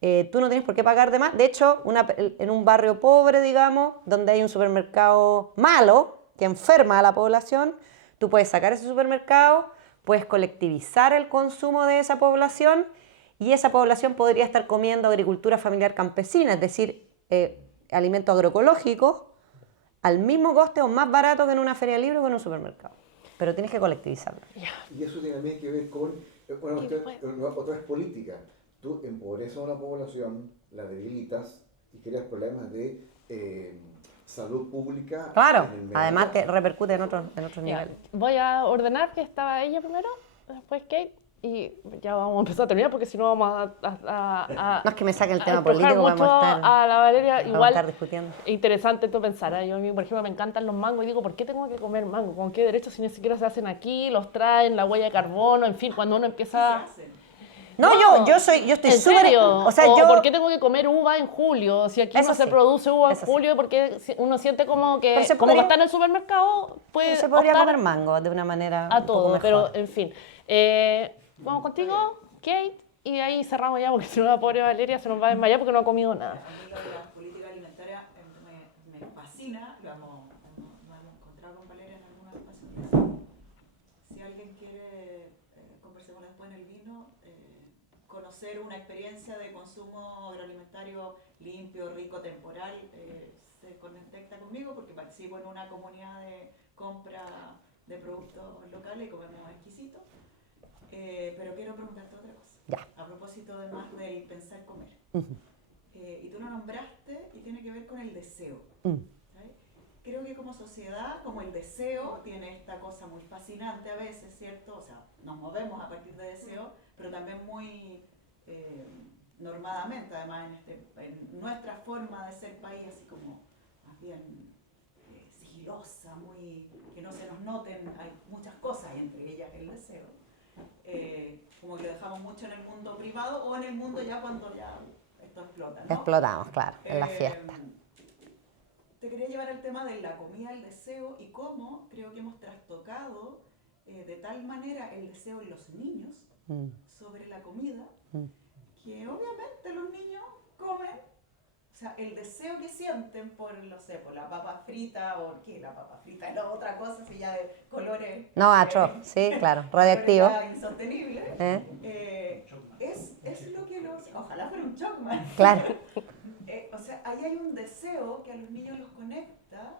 tú no tienes por qué pagar de más. De hecho, en un barrio pobre, digamos, donde hay un supermercado malo que enferma a la población, tú puedes sacar ese supermercado, puedes colectivizar el consumo de esa población, y esa población podría estar comiendo agricultura familiar campesina, es decir, alimentos agroecológicos al mismo coste o más barato que en una feria libre o en un supermercado. Pero tienes que colectivizarlo. Y eso tiene también que ver con otra es política. Tú empobreces a una población, la debilitas y creas problemas de salud pública. Claro, además que repercute en otros niveles. Voy a ordenar que estaba ella primero, después Kate, y ya vamos a empezar a terminar porque si no vamos no es que me saquen el tema político, vamos a estar a la Valeria, igual estar discutiendo. Interesante esto pensar, ¿eh? Yo a mí, por ejemplo, me encantan los mangos y digo, ¿por qué tengo que comer mango? ¿Con qué derecho si ni siquiera se hacen aquí, los traen, la huella de carbono, en fin, cuando uno empieza... No, yo estoy súper... O sea, ¿por qué tengo que comer uva en julio? Si aquí no se produce uva en julio, porque uno siente como que está en el supermercado, pues se podría comer mango de una manera a todo, pero en fin. Vamos contigo, Kate, y de ahí cerramos ya, porque si no la pobre Valeria se nos va a desmayar porque no ha comido nada. A mí la política alimentaria me fascina, lo hemos encontrado con Valeria en algunas ocasiones. Si alguien quiere, conversemos después en el vino, conocer una experiencia de consumo agroalimentario limpio, rico, temporal, se conecta conmigo porque participo en una comunidad de compra de productos locales y comemos exquisito. Pero quiero preguntarte otra cosa. Ya. A propósito de más del pensar comer. Y tú lo nombraste y tiene que ver con el deseo. Creo que como sociedad, como el deseo tiene esta cosa muy fascinante a veces, ¿cierto? O sea, nos movemos a partir de deseo, pero también muy normadamente, además en nuestra forma de ser país, así como más bien sigilosa, muy que no se nos noten, hay muchas cosas y entre ellas el deseo. Como que lo dejamos mucho en el mundo privado o en el mundo ya cuando ya esto explota, ¿no? Explotamos, claro, en la fiesta. Te quería llevar al tema de la comida, el deseo y cómo creo que hemos trastocado de tal manera el deseo en los niños sobre la comida que obviamente los niños comen, o sea, el deseo que sienten por, no sé, por la papa frita o qué, la papa frita es otra cosa, si ya de colores... No, atroz, sí, claro, radioactivo. Insostenible. Es lo que los... Ojalá fuera un Chocman. Claro. O sea, ahí hay un deseo que a los niños los conecta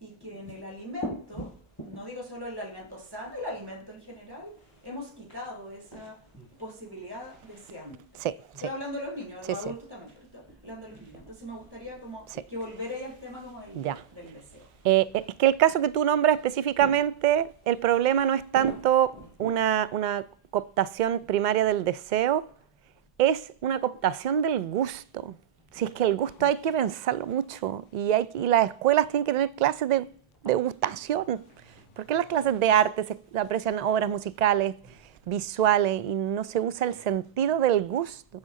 y que en el alimento, no digo solo el alimento sano, el alimento en general, hemos quitado esa posibilidad deseante. Sí. Estoy hablando de los niños, sí, los adultos también, pero estoy hablando de los niños. Entonces me gustaría como que volver ahí al tema como del deseo. Es que el caso que tú nombras específicamente, el problema no es tanto una cooptación primaria del deseo, es una cooptación del gusto. Si es que el gusto hay que pensarlo mucho y las escuelas tienen que tener clases de degustación. ¿Por qué en las clases de arte se aprecian obras musicales, visuales y no se usa el sentido del gusto?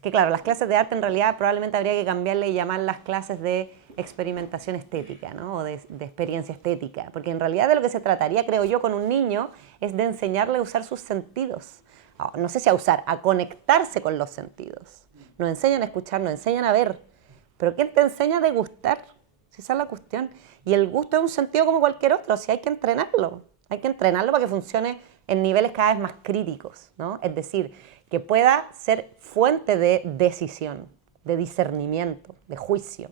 Que claro, las clases de arte en realidad probablemente habría que cambiarle y llamarlas clases de experimentación estética, ¿no? O de experiencia estética, porque en realidad de lo que se trataría, creo yo, con un niño es de enseñarle a usar sus sentidos. No sé si a usar, a conectarse con los sentidos. Nos enseñan a escuchar, nos enseñan a ver, pero ¿quién te enseña a degustar? Si esa es la cuestión. Y el gusto es un sentido como cualquier otro, si hay que entrenarlo para que funcione en niveles cada vez más críticos, ¿no? Es decir, que pueda ser fuente de decisión, de discernimiento, de juicio.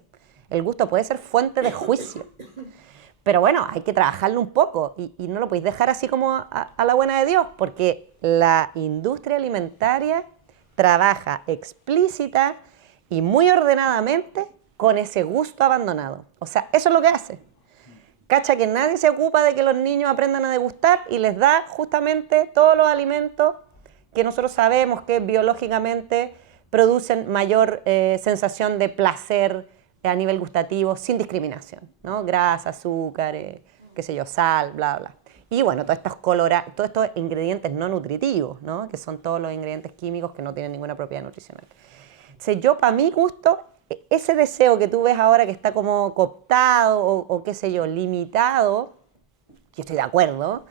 El gusto puede ser fuente de juicio. Pero bueno, hay que trabajarlo un poco y no lo podéis dejar así como a la buena de Dios, porque la industria alimentaria trabaja explícita y muy ordenadamente con ese gusto abandonado. O sea, eso es lo que hace. Cacha que nadie se ocupa de que los niños aprendan a degustar y les da justamente todos los alimentos que nosotros sabemos que biológicamente producen mayor sensación de placer a nivel gustativo sin discriminación, ¿no? Grasa, azúcar, qué sé yo, sal, bla, bla. Y bueno, todos estos ingredientes no nutritivos, ¿no? Que son todos los ingredientes químicos que no tienen ninguna propiedad nutricional. Entonces yo, para mi gusto, ese deseo que tú ves ahora que está como cooptado o qué sé yo, limitado, yo estoy de acuerdo,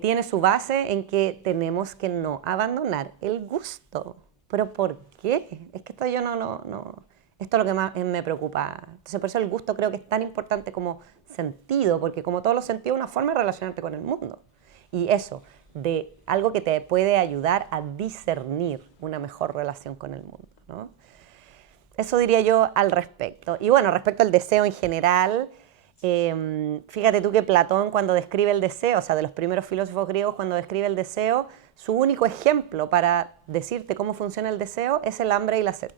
tiene su base en que tenemos que no abandonar el gusto. ¿Pero por qué? Es que esto yo no. Esto es lo que más me preocupa. Entonces, por eso el gusto creo que es tan importante como sentido, porque como todos los sentidos, es una forma de relacionarte con el mundo. Y eso, de algo que te puede ayudar a discernir una mejor relación con el mundo, ¿no? Eso diría yo al respecto. Y bueno, respecto al deseo en general, fíjate tú que Platón, cuando describe el deseo, o sea, de los primeros filósofos griegos, cuando describe el deseo, su único ejemplo para decirte cómo funciona el deseo es el hambre y la sed.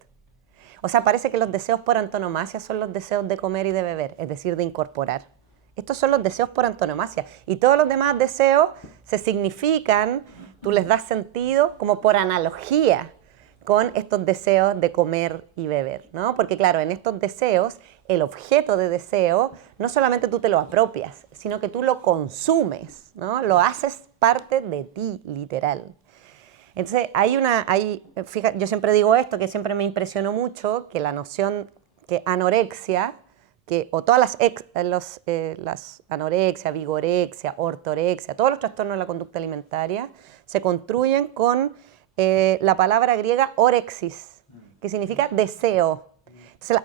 O sea, parece que los deseos por antonomasia son los deseos de comer y de beber, es decir, de incorporar. Estos son los deseos por antonomasia. Y todos los demás deseos se significan, tú les das sentido como por analogía con estos deseos de comer y beber, ¿no? Porque claro, en estos deseos, el objeto de deseo, no solamente tú te lo apropias, sino que tú lo consumes, ¿no? Lo haces parte de ti, literal. Entonces, fíjate, yo siempre digo esto, que siempre me impresionó mucho, que la noción que anorexia, o todas las anorexia, vigorexia, ortorexia, todos los trastornos de la conducta alimentaria, se construyen con la palabra griega orexis, que significa deseo. Entonces,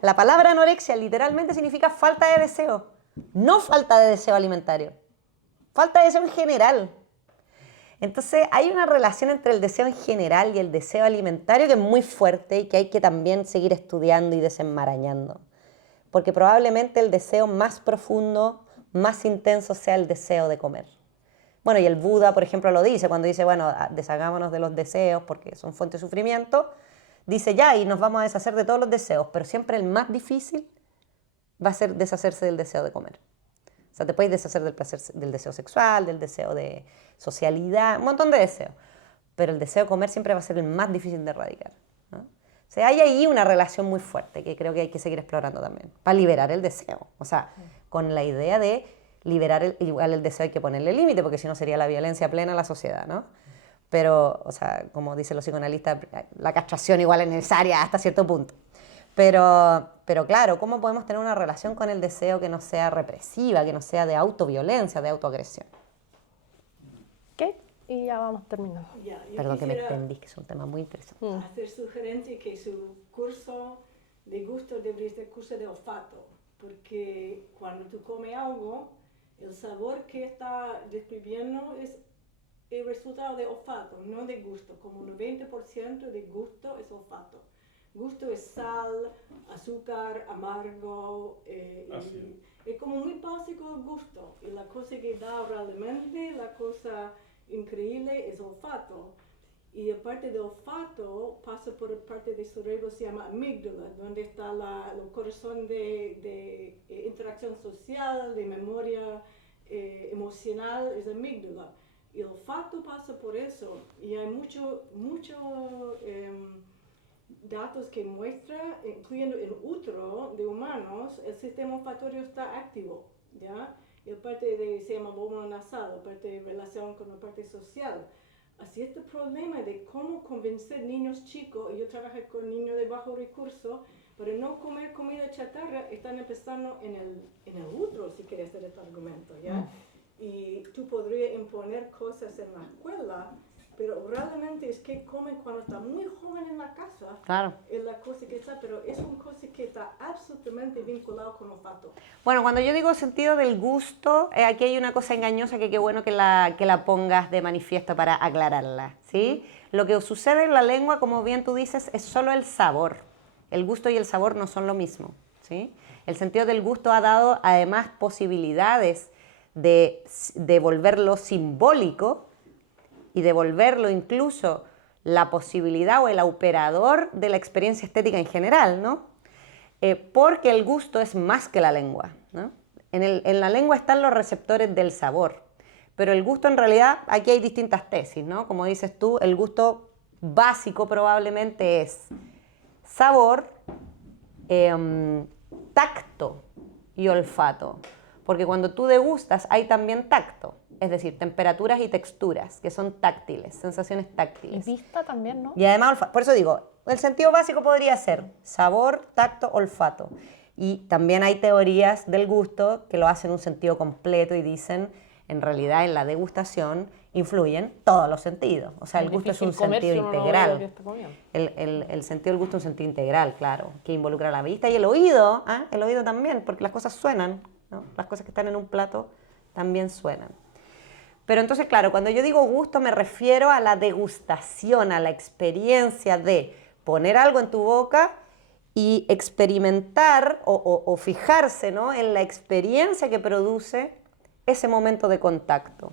la palabra anorexia literalmente significa falta de deseo, no falta de deseo alimentario, falta de deseo en general. Entonces hay una relación entre el deseo en general y el deseo alimentario que es muy fuerte y que hay que también seguir estudiando y desenmarañando. Porque probablemente el deseo más profundo, más intenso sea el deseo de comer. Bueno, y el Buda, por ejemplo, lo dice, cuando dice, bueno, deshagámonos de los deseos porque son fuente de sufrimiento, dice ya, y nos vamos a deshacer de todos los deseos, pero siempre el más difícil va a ser deshacerse del deseo de comer. O sea, te puedes deshacer del placer, del deseo sexual, del deseo de socialidad, un montón de deseos. Pero el deseo de comer siempre va a ser el más difícil de erradicar, ¿no? O sea, hay ahí una relación muy fuerte que creo que hay que seguir explorando también, para liberar el deseo. O sea, con la idea de liberar igual el deseo hay que ponerle límite, porque si no sería la violencia plena en la sociedad, ¿no? Pero, o sea, como dicen los psicoanalistas, la castración igual es necesaria hasta cierto punto. Pero claro, ¿cómo podemos tener una relación con el deseo que no sea represiva, que no sea de autoviolencia, de autoagresión? ¿Qué? Y ya vamos terminando. Perdón que me extendí, que es un tema muy interesante. Hacer sugerencia que su curso de gusto debería ser curso de olfato, porque cuando tú comes algo, el sabor que está describiendo es el resultado de olfato, no de gusto. Como un 90% de gusto es olfato. Gusto es sal, azúcar, amargo, es como muy básico el gusto. Y la cosa que da realmente, la cosa increíble es olfato. Y aparte del olfato, pasa por parte del cerebro, se llama amígdala, donde está el corazón de interacción social, de memoria emocional, es amígdala. Y el olfato pasa por eso. Y hay mucho datos que muestran, incluyendo en útero de humanos, el sistema olfatorio está activo, ¿ya? Y aparte se llama lóbulo nasal, aparte de relación con la parte social. Así este problema de cómo convencer niños chicos, y yo trabajé con niños de bajo recurso, para no comer comida chatarra, están empezando en el útero, si quieres hacer este argumento, ¿ya? Y tú podrías imponer cosas en la escuela, pero realmente es que comen cuando está muy joven en la casa. Claro. Es la cosa que está, pero es una cosa que está absolutamente vinculado con olfato. Bueno, cuando yo digo sentido del gusto, aquí hay una cosa engañosa que qué bueno que la pongas de manifiesto para aclararla, ¿sí? Lo que sucede en la lengua, como bien tú dices, es solo el sabor. El gusto y el sabor no son lo mismo, ¿sí? El sentido del gusto ha dado además posibilidades de volverlo simbólico y de volverlo incluso la posibilidad o el operador de la experiencia estética en general, ¿no? Porque el gusto es más que la lengua, ¿no? En la lengua están los receptores del sabor, pero el gusto en realidad, aquí hay distintas tesis, ¿no? Como dices tú, el gusto básico probablemente es sabor, tacto y olfato, porque cuando tú degustas hay también tacto, es decir, temperaturas y texturas que son táctiles, sensaciones táctiles. Y vista también, ¿no? Y además olfato. Por eso digo, el sentido básico podría ser sabor, tacto, olfato. Y también hay teorías del gusto que lo hacen un sentido completo y dicen, en realidad en la degustación influyen todos los sentidos. O sea, el gusto es un sentido integral. El sentido del gusto es un sentido integral, claro, que involucra la vista y el oído. El oído también, porque las cosas suenan, ¿no? Las cosas que están en un plato también suenan. Pero entonces, claro, cuando yo digo gusto me refiero a la degustación, a la experiencia de poner algo en tu boca y experimentar o fijarse, ¿no?, en la experiencia que produce ese momento de contacto.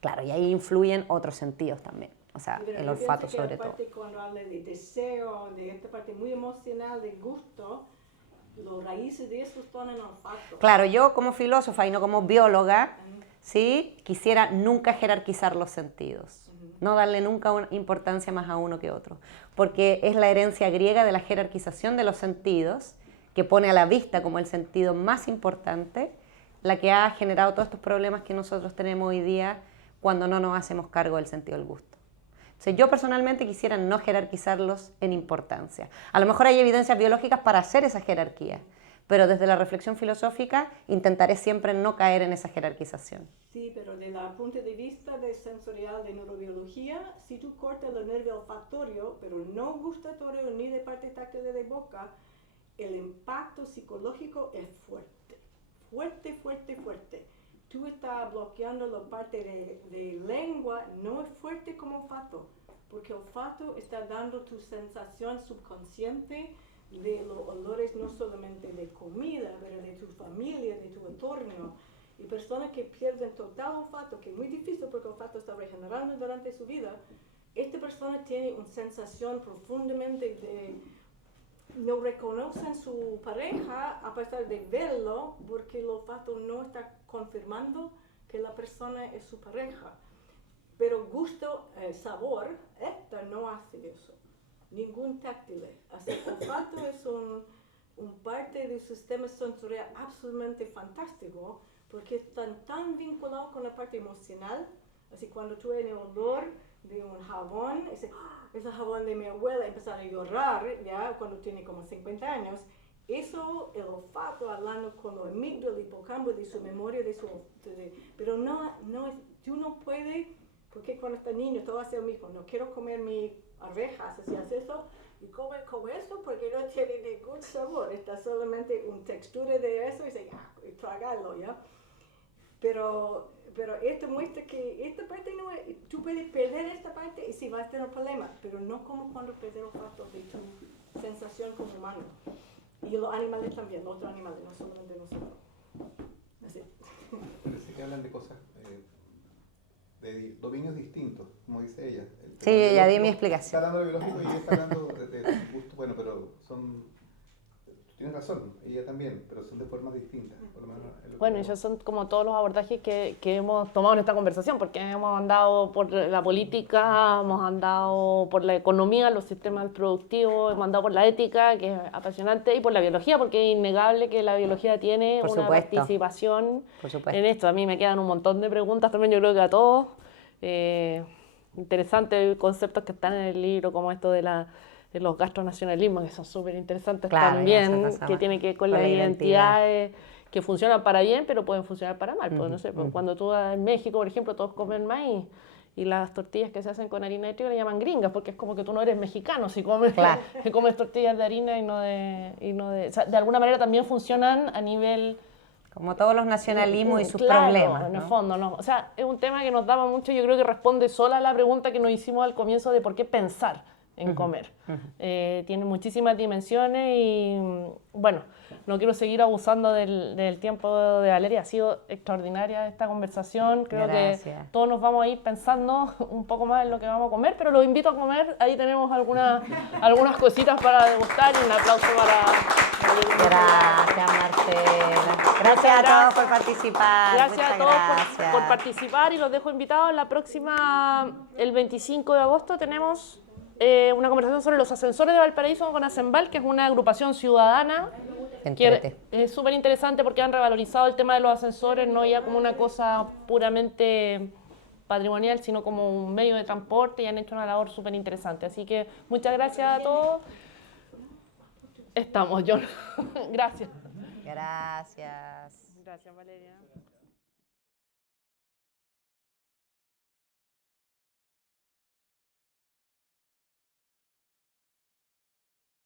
Claro, y ahí influyen otros sentidos también, o sea, el olfato sobre todo. Cuando habla de deseo, de esta parte muy emocional, de gusto, los raíces de eso están en el olfato. Claro, yo como filósofa y no como bióloga, ¿sí?, quisiera nunca jerarquizar los sentidos, no darle nunca una importancia más a uno que otro, porque es la herencia griega de la jerarquización de los sentidos, que pone a la vista como el sentido más importante, la que ha generado todos estos problemas que nosotros tenemos hoy día cuando no nos hacemos cargo del sentido del gusto. Entonces, yo personalmente quisiera no jerarquizarlos en importancia. A lo mejor hay evidencias biológicas para hacer esa jerarquía, pero desde la reflexión filosófica intentaré siempre no caer en esa jerarquización. Sí, pero desde el punto de vista de sensorial de neurobiología, si tú cortas el nervio olfatorio, pero no gustatorio ni de parte táctil de boca, el impacto psicológico es fuerte. Fuerte, fuerte, fuerte. Tú estás bloqueando la parte de lengua, no es fuerte como olfato, porque olfato está dando tu sensación subconsciente de los olores, no solamente de comida, pero de tu familia, de tu entorno. Y personas que pierden total olfato, que es muy difícil porque el olfato está regenerando durante su vida, esta persona tiene una sensación profundamente de no reconocen su pareja a pesar de verlo, porque el olfato no está confirmando que la persona es su pareja. Pero gusto, sabor, esta no hace eso. Ningún táctil. Así que el olfato es un parte del sistema sensorial absolutamente fantástico, porque están tan vinculados con la parte emocional. Así cuando tú ves el olor de un jabón, ese jabón de mi abuela empezar a llorar, ya cuando tiene como 50 años, eso, el olfato hablando con los amígdalas y hipocampo de su memoria, pero tú no puedes, porque cuando estás niño todo hace lo mismo, no quiero comer mis arvejas, si haces eso, y come eso porque no tiene ningún sabor, está solamente una textura de eso y tragarlo, ¿ya? Pero esto muestra que esta parte no es, tú puedes perder esta parte y sí vas a tener problemas, pero no como cuando pierdes el olfato de tu sensación como humano. Y los animales también, los otros animales, no solamente nosotros. Así. Parece que hablan de cosas, de dominios distintos, como dice ella. Sí, ya di mi explicación. Está hablando de biológico y ella está hablando de gusto, bueno, pero son... Tienes razón, ella también, pero son de formas distintas. Por lo menos bueno, esos son como todos los abordajes que hemos tomado en esta conversación, porque hemos andado por la política, hemos andado por la economía, los sistemas productivos, hemos andado por la ética, que es apasionante, y por la biología, porque es innegable que la biología tiene una participación en esto. A mí me quedan un montón de preguntas también, yo creo que a todos. Interesantes conceptos que están en el libro, como esto de los gastronacionalismos, que son súper interesantes también, que tienen que ver con las identidades que funcionan para bien, pero pueden funcionar para mal. Pues, no sé, pues, cuando tú vas en México, por ejemplo, todos comen maíz, y las tortillas que se hacen con harina de trigo le llaman gringas, porque es como que tú no eres mexicano si comes, si comes tortillas de harina y no de... O sea, de alguna manera también funcionan a nivel... Como todos los nacionalismos y sus claro, problemas, en el ¿no? fondo, ¿no? O sea, es un tema que nos daba mucho, yo creo que responde sola a la pregunta que nos hicimos al comienzo de por qué pensar en comer. Tiene muchísimas dimensiones y, bueno, no quiero seguir abusando del tiempo de Valeria. Ha sido extraordinaria esta conversación. Creo que todos nos vamos a ir pensando un poco más en lo que vamos a comer, pero los invito a comer. Ahí tenemos algunas cositas para degustar y un aplauso para... Gracias, Marcela. Gracias a todos por participar. Gracias a todos por participar y los dejo invitados. La próxima, el 25 de agosto, tenemos una conversación sobre los ascensores de Valparaíso con Ascenval, que es una agrupación ciudadana que es súper interesante porque han revalorizado el tema de los ascensores, no ya como una cosa puramente patrimonial, sino como un medio de transporte, y han hecho una labor súper interesante. Así que muchas gracias a todos. Estamos, John. Gracias. Gracias. Gracias, Valeria.